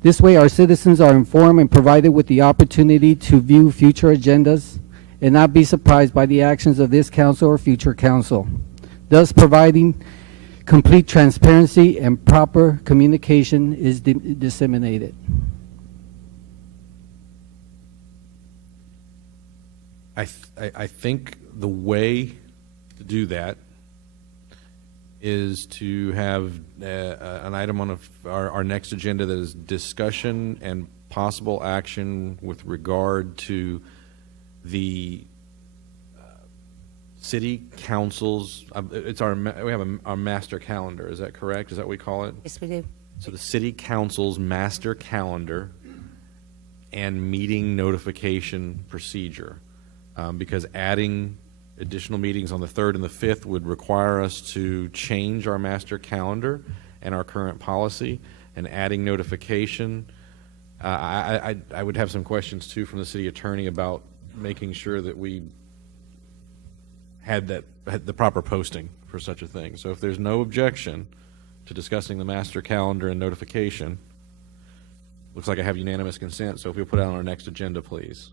This way our citizens are informed and provided with the opportunity to view future agendas and not be surprised by the actions of this council or future council, thus providing complete transparency and proper communication is disseminated. I think the way to do that is to have an item on our next agenda that is discussion and possible action with regard to the city council's. We have our master calendar. Is that correct? Is that what we call it? Yes, we do. So the city council's master calendar and meeting notification procedure. Because adding additional meetings on the 3rd and the 5th would require us to change our master calendar and our current policy, and adding notification. I would have some questions too from the city attorney about making sure that we had the proper posting for such a thing. So if there's no objection to discussing the master calendar and notification, looks like I have unanimous consent. So if you'll put it on our next agenda, please.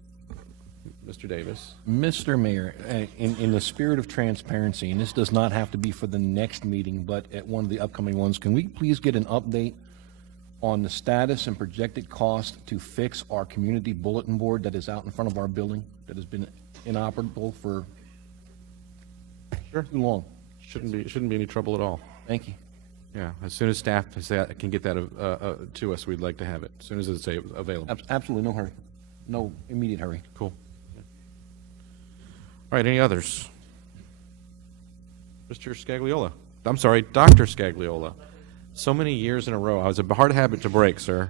Mr. Davis. Mr. Mayor, in the spirit of transparency, and this does not have to be for the next meeting, but at one of the upcoming ones, can we please get an update on the status and projected cost to fix our community bulletin board that is out in front of our building that has been inoperable for too long? Shouldn't be any trouble at all. Thank you. Yeah, as soon as staff can get that to us, we'd like to have it as soon as it's available. Absolutely, no hurry. no immediate hurry. Cool. All right, any others? Mr. Scagliola. I'm sorry, Dr. Scagliola. So many years in a row. It's a hard habit to break, sir.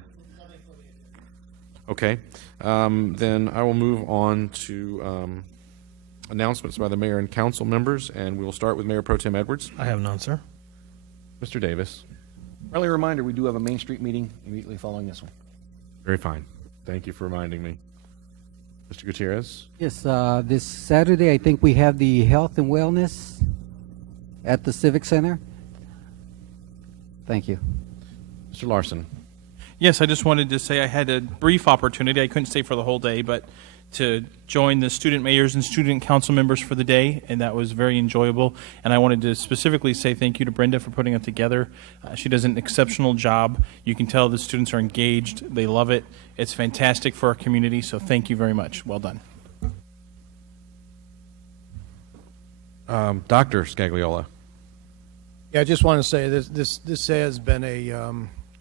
Okay. Then I will move on to announcements by the mayor and council members, and we will start with Mayor Pro Tem Edwards. I have none, sir. Mr. Davis. Friendly reminder, we do have a Main Street meeting immediately following this one. Very fine. Thank you for reminding me. Mr. Gutierrez. Yes, this Saturday, I think we have the health and wellness at the Civic Center. Thank you. Mr. Larson. Yes, I just wanted to say I had a brief opportunity. I couldn't stay for the whole day, but to join the student mayors and student council members for the day, and that was very enjoyable. And I wanted to specifically say thank you to Brenda for putting it together. She does an exceptional job. You can tell the students are engaged. They love it. It's fantastic for our community, so thank you very much. Well done. Dr. Scagliola. Yeah, I just want to say this has been a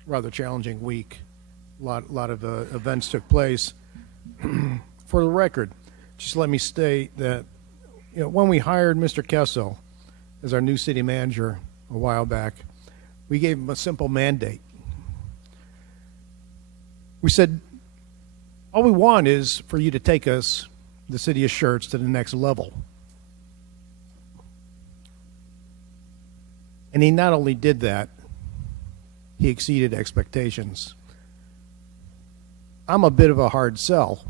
rather challenging week. A lot of events took place. For the record, just let me state that when we hired Mr. Kessel as our new city manager a while back, we gave him a simple mandate. We said, all we want is for you to take us, the city of Schertz, to the next level. And he not only did that, he exceeded expectations. I'm a bit of a hard sell.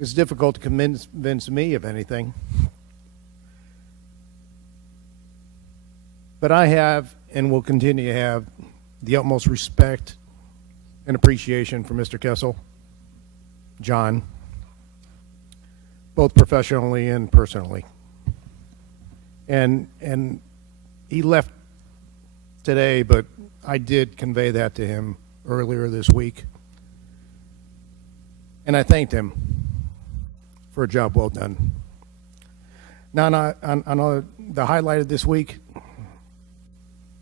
It's difficult to convince me of anything. But I have and will continue to have the utmost respect and appreciation for Mr. Kessel, John, both professionally and personally. And he left today, but I did convey that to him earlier this week. And I thanked him for a job well done. Now, on the highlight of this week,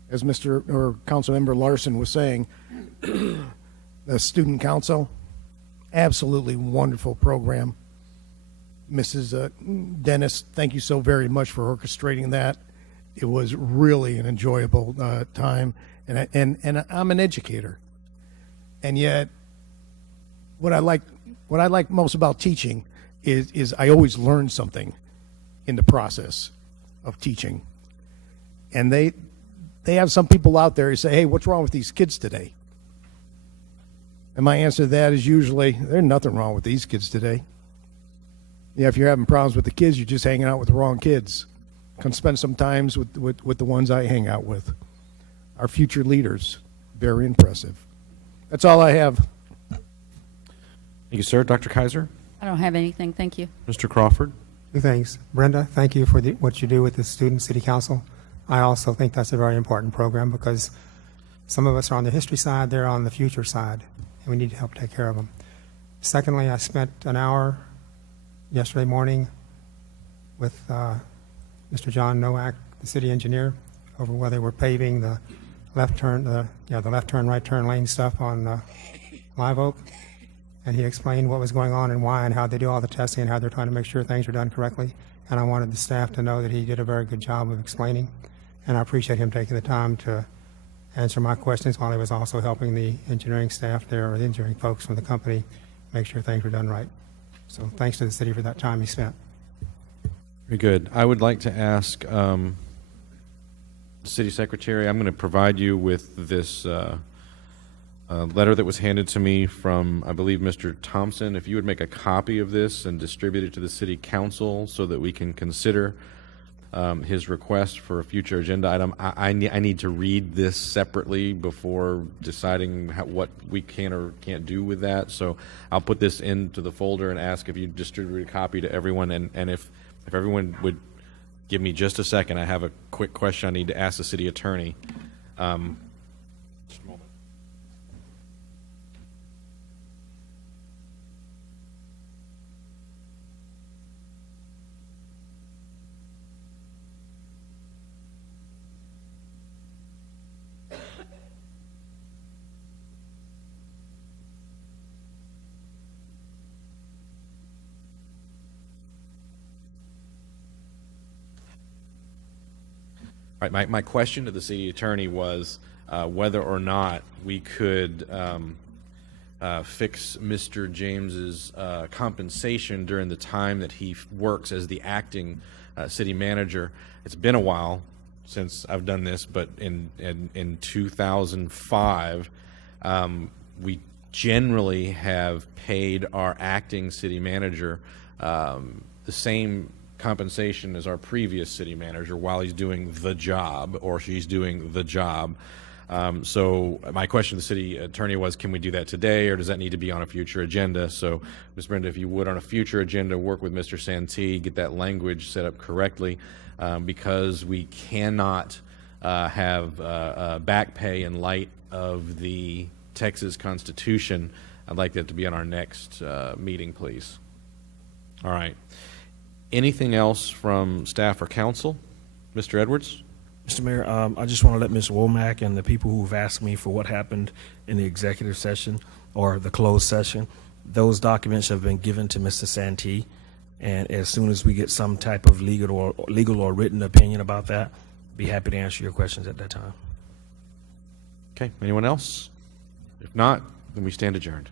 as Councilmember Larson was saying, the Student Council, absolutely wonderful program. Mrs. Dennis, thank you so very much for orchestrating that. It was really an enjoyable time, and I'm an educator, and yet what I like most about teaching is I always learn something in the process of teaching, and they have some people out there who say, "Hey, what's wrong with these kids today?" And my answer to that is usually, "There's nothing wrong with these kids today." Yeah, if you're having problems with the kids, you're just hanging out with the wrong kids. Can spend some times with the ones I hang out with. Our future leaders, very impressive. That's all I have. Thank you, sir. Dr. Kaiser? I don't have anything. Thank you. Mr. Crawford? Two things. Brenda, thank you for what you do with the Student City Council. I also think that's a very important program because some of us are on the history side, they're on the future side, and we need to help take care of them. Secondly, I spent an hour yesterday morning with Mr. John Nowak, the city engineer, over where they were paving the left turn, right turn lane stuff on Live Oak. And he explained what was going on and why and how they do all the testing and how they're trying to make sure things are done correctly. And I wanted the staff to know that he did a very good job of explaining. And I appreciate him taking the time to answer my questions while he was also helping the engineering staff there, or the engineering folks from the company, make sure things were done right. So thanks to the city for that time he spent. Very good. I would like to ask the City Secretary, I'm going to provide you with this letter that was handed to me from, I believe, Mr. Thompson. If you would make a copy of this and distribute it to the City Council so that we can consider his request for a future agenda item. I need to read this separately before deciding what we can or can't do with that. So I'll put this into the folder and ask if you distribute a copy to everyone. And if everyone would give me just a second, I have a quick question I need to ask the city attorney. Just a moment. right, my question to the city attorney was whether or not we could fix Mr. James's compensation during the time that he works as the acting city manager. It's been a while since I've done this, but in 2005, we generally have paid our acting city manager the same compensation as our previous city manager while he's doing the job, or she's doing the job. So my question to the city attorney was, can we do that today, or does that need to be on a future agenda? So, Ms. Brenda, if you would, on a future agenda, work with Mr. Santee, get that language set up correctly, because we cannot have back pay in light of the Texas Constitution. I'd like that to be on our next meeting, please. All right. Anything else from staff or council? Mr. Edwards? Mr. Mayor, I just want to let Ms. Womack and the people who've asked me for what happened in the executive session or the closed session, those documents have been given to Mr. Santee, and as soon as we get some type of legal or written opinion about that, be happy to answer your questions at that time. Okay. Anyone else? If not, then we stand adjourned.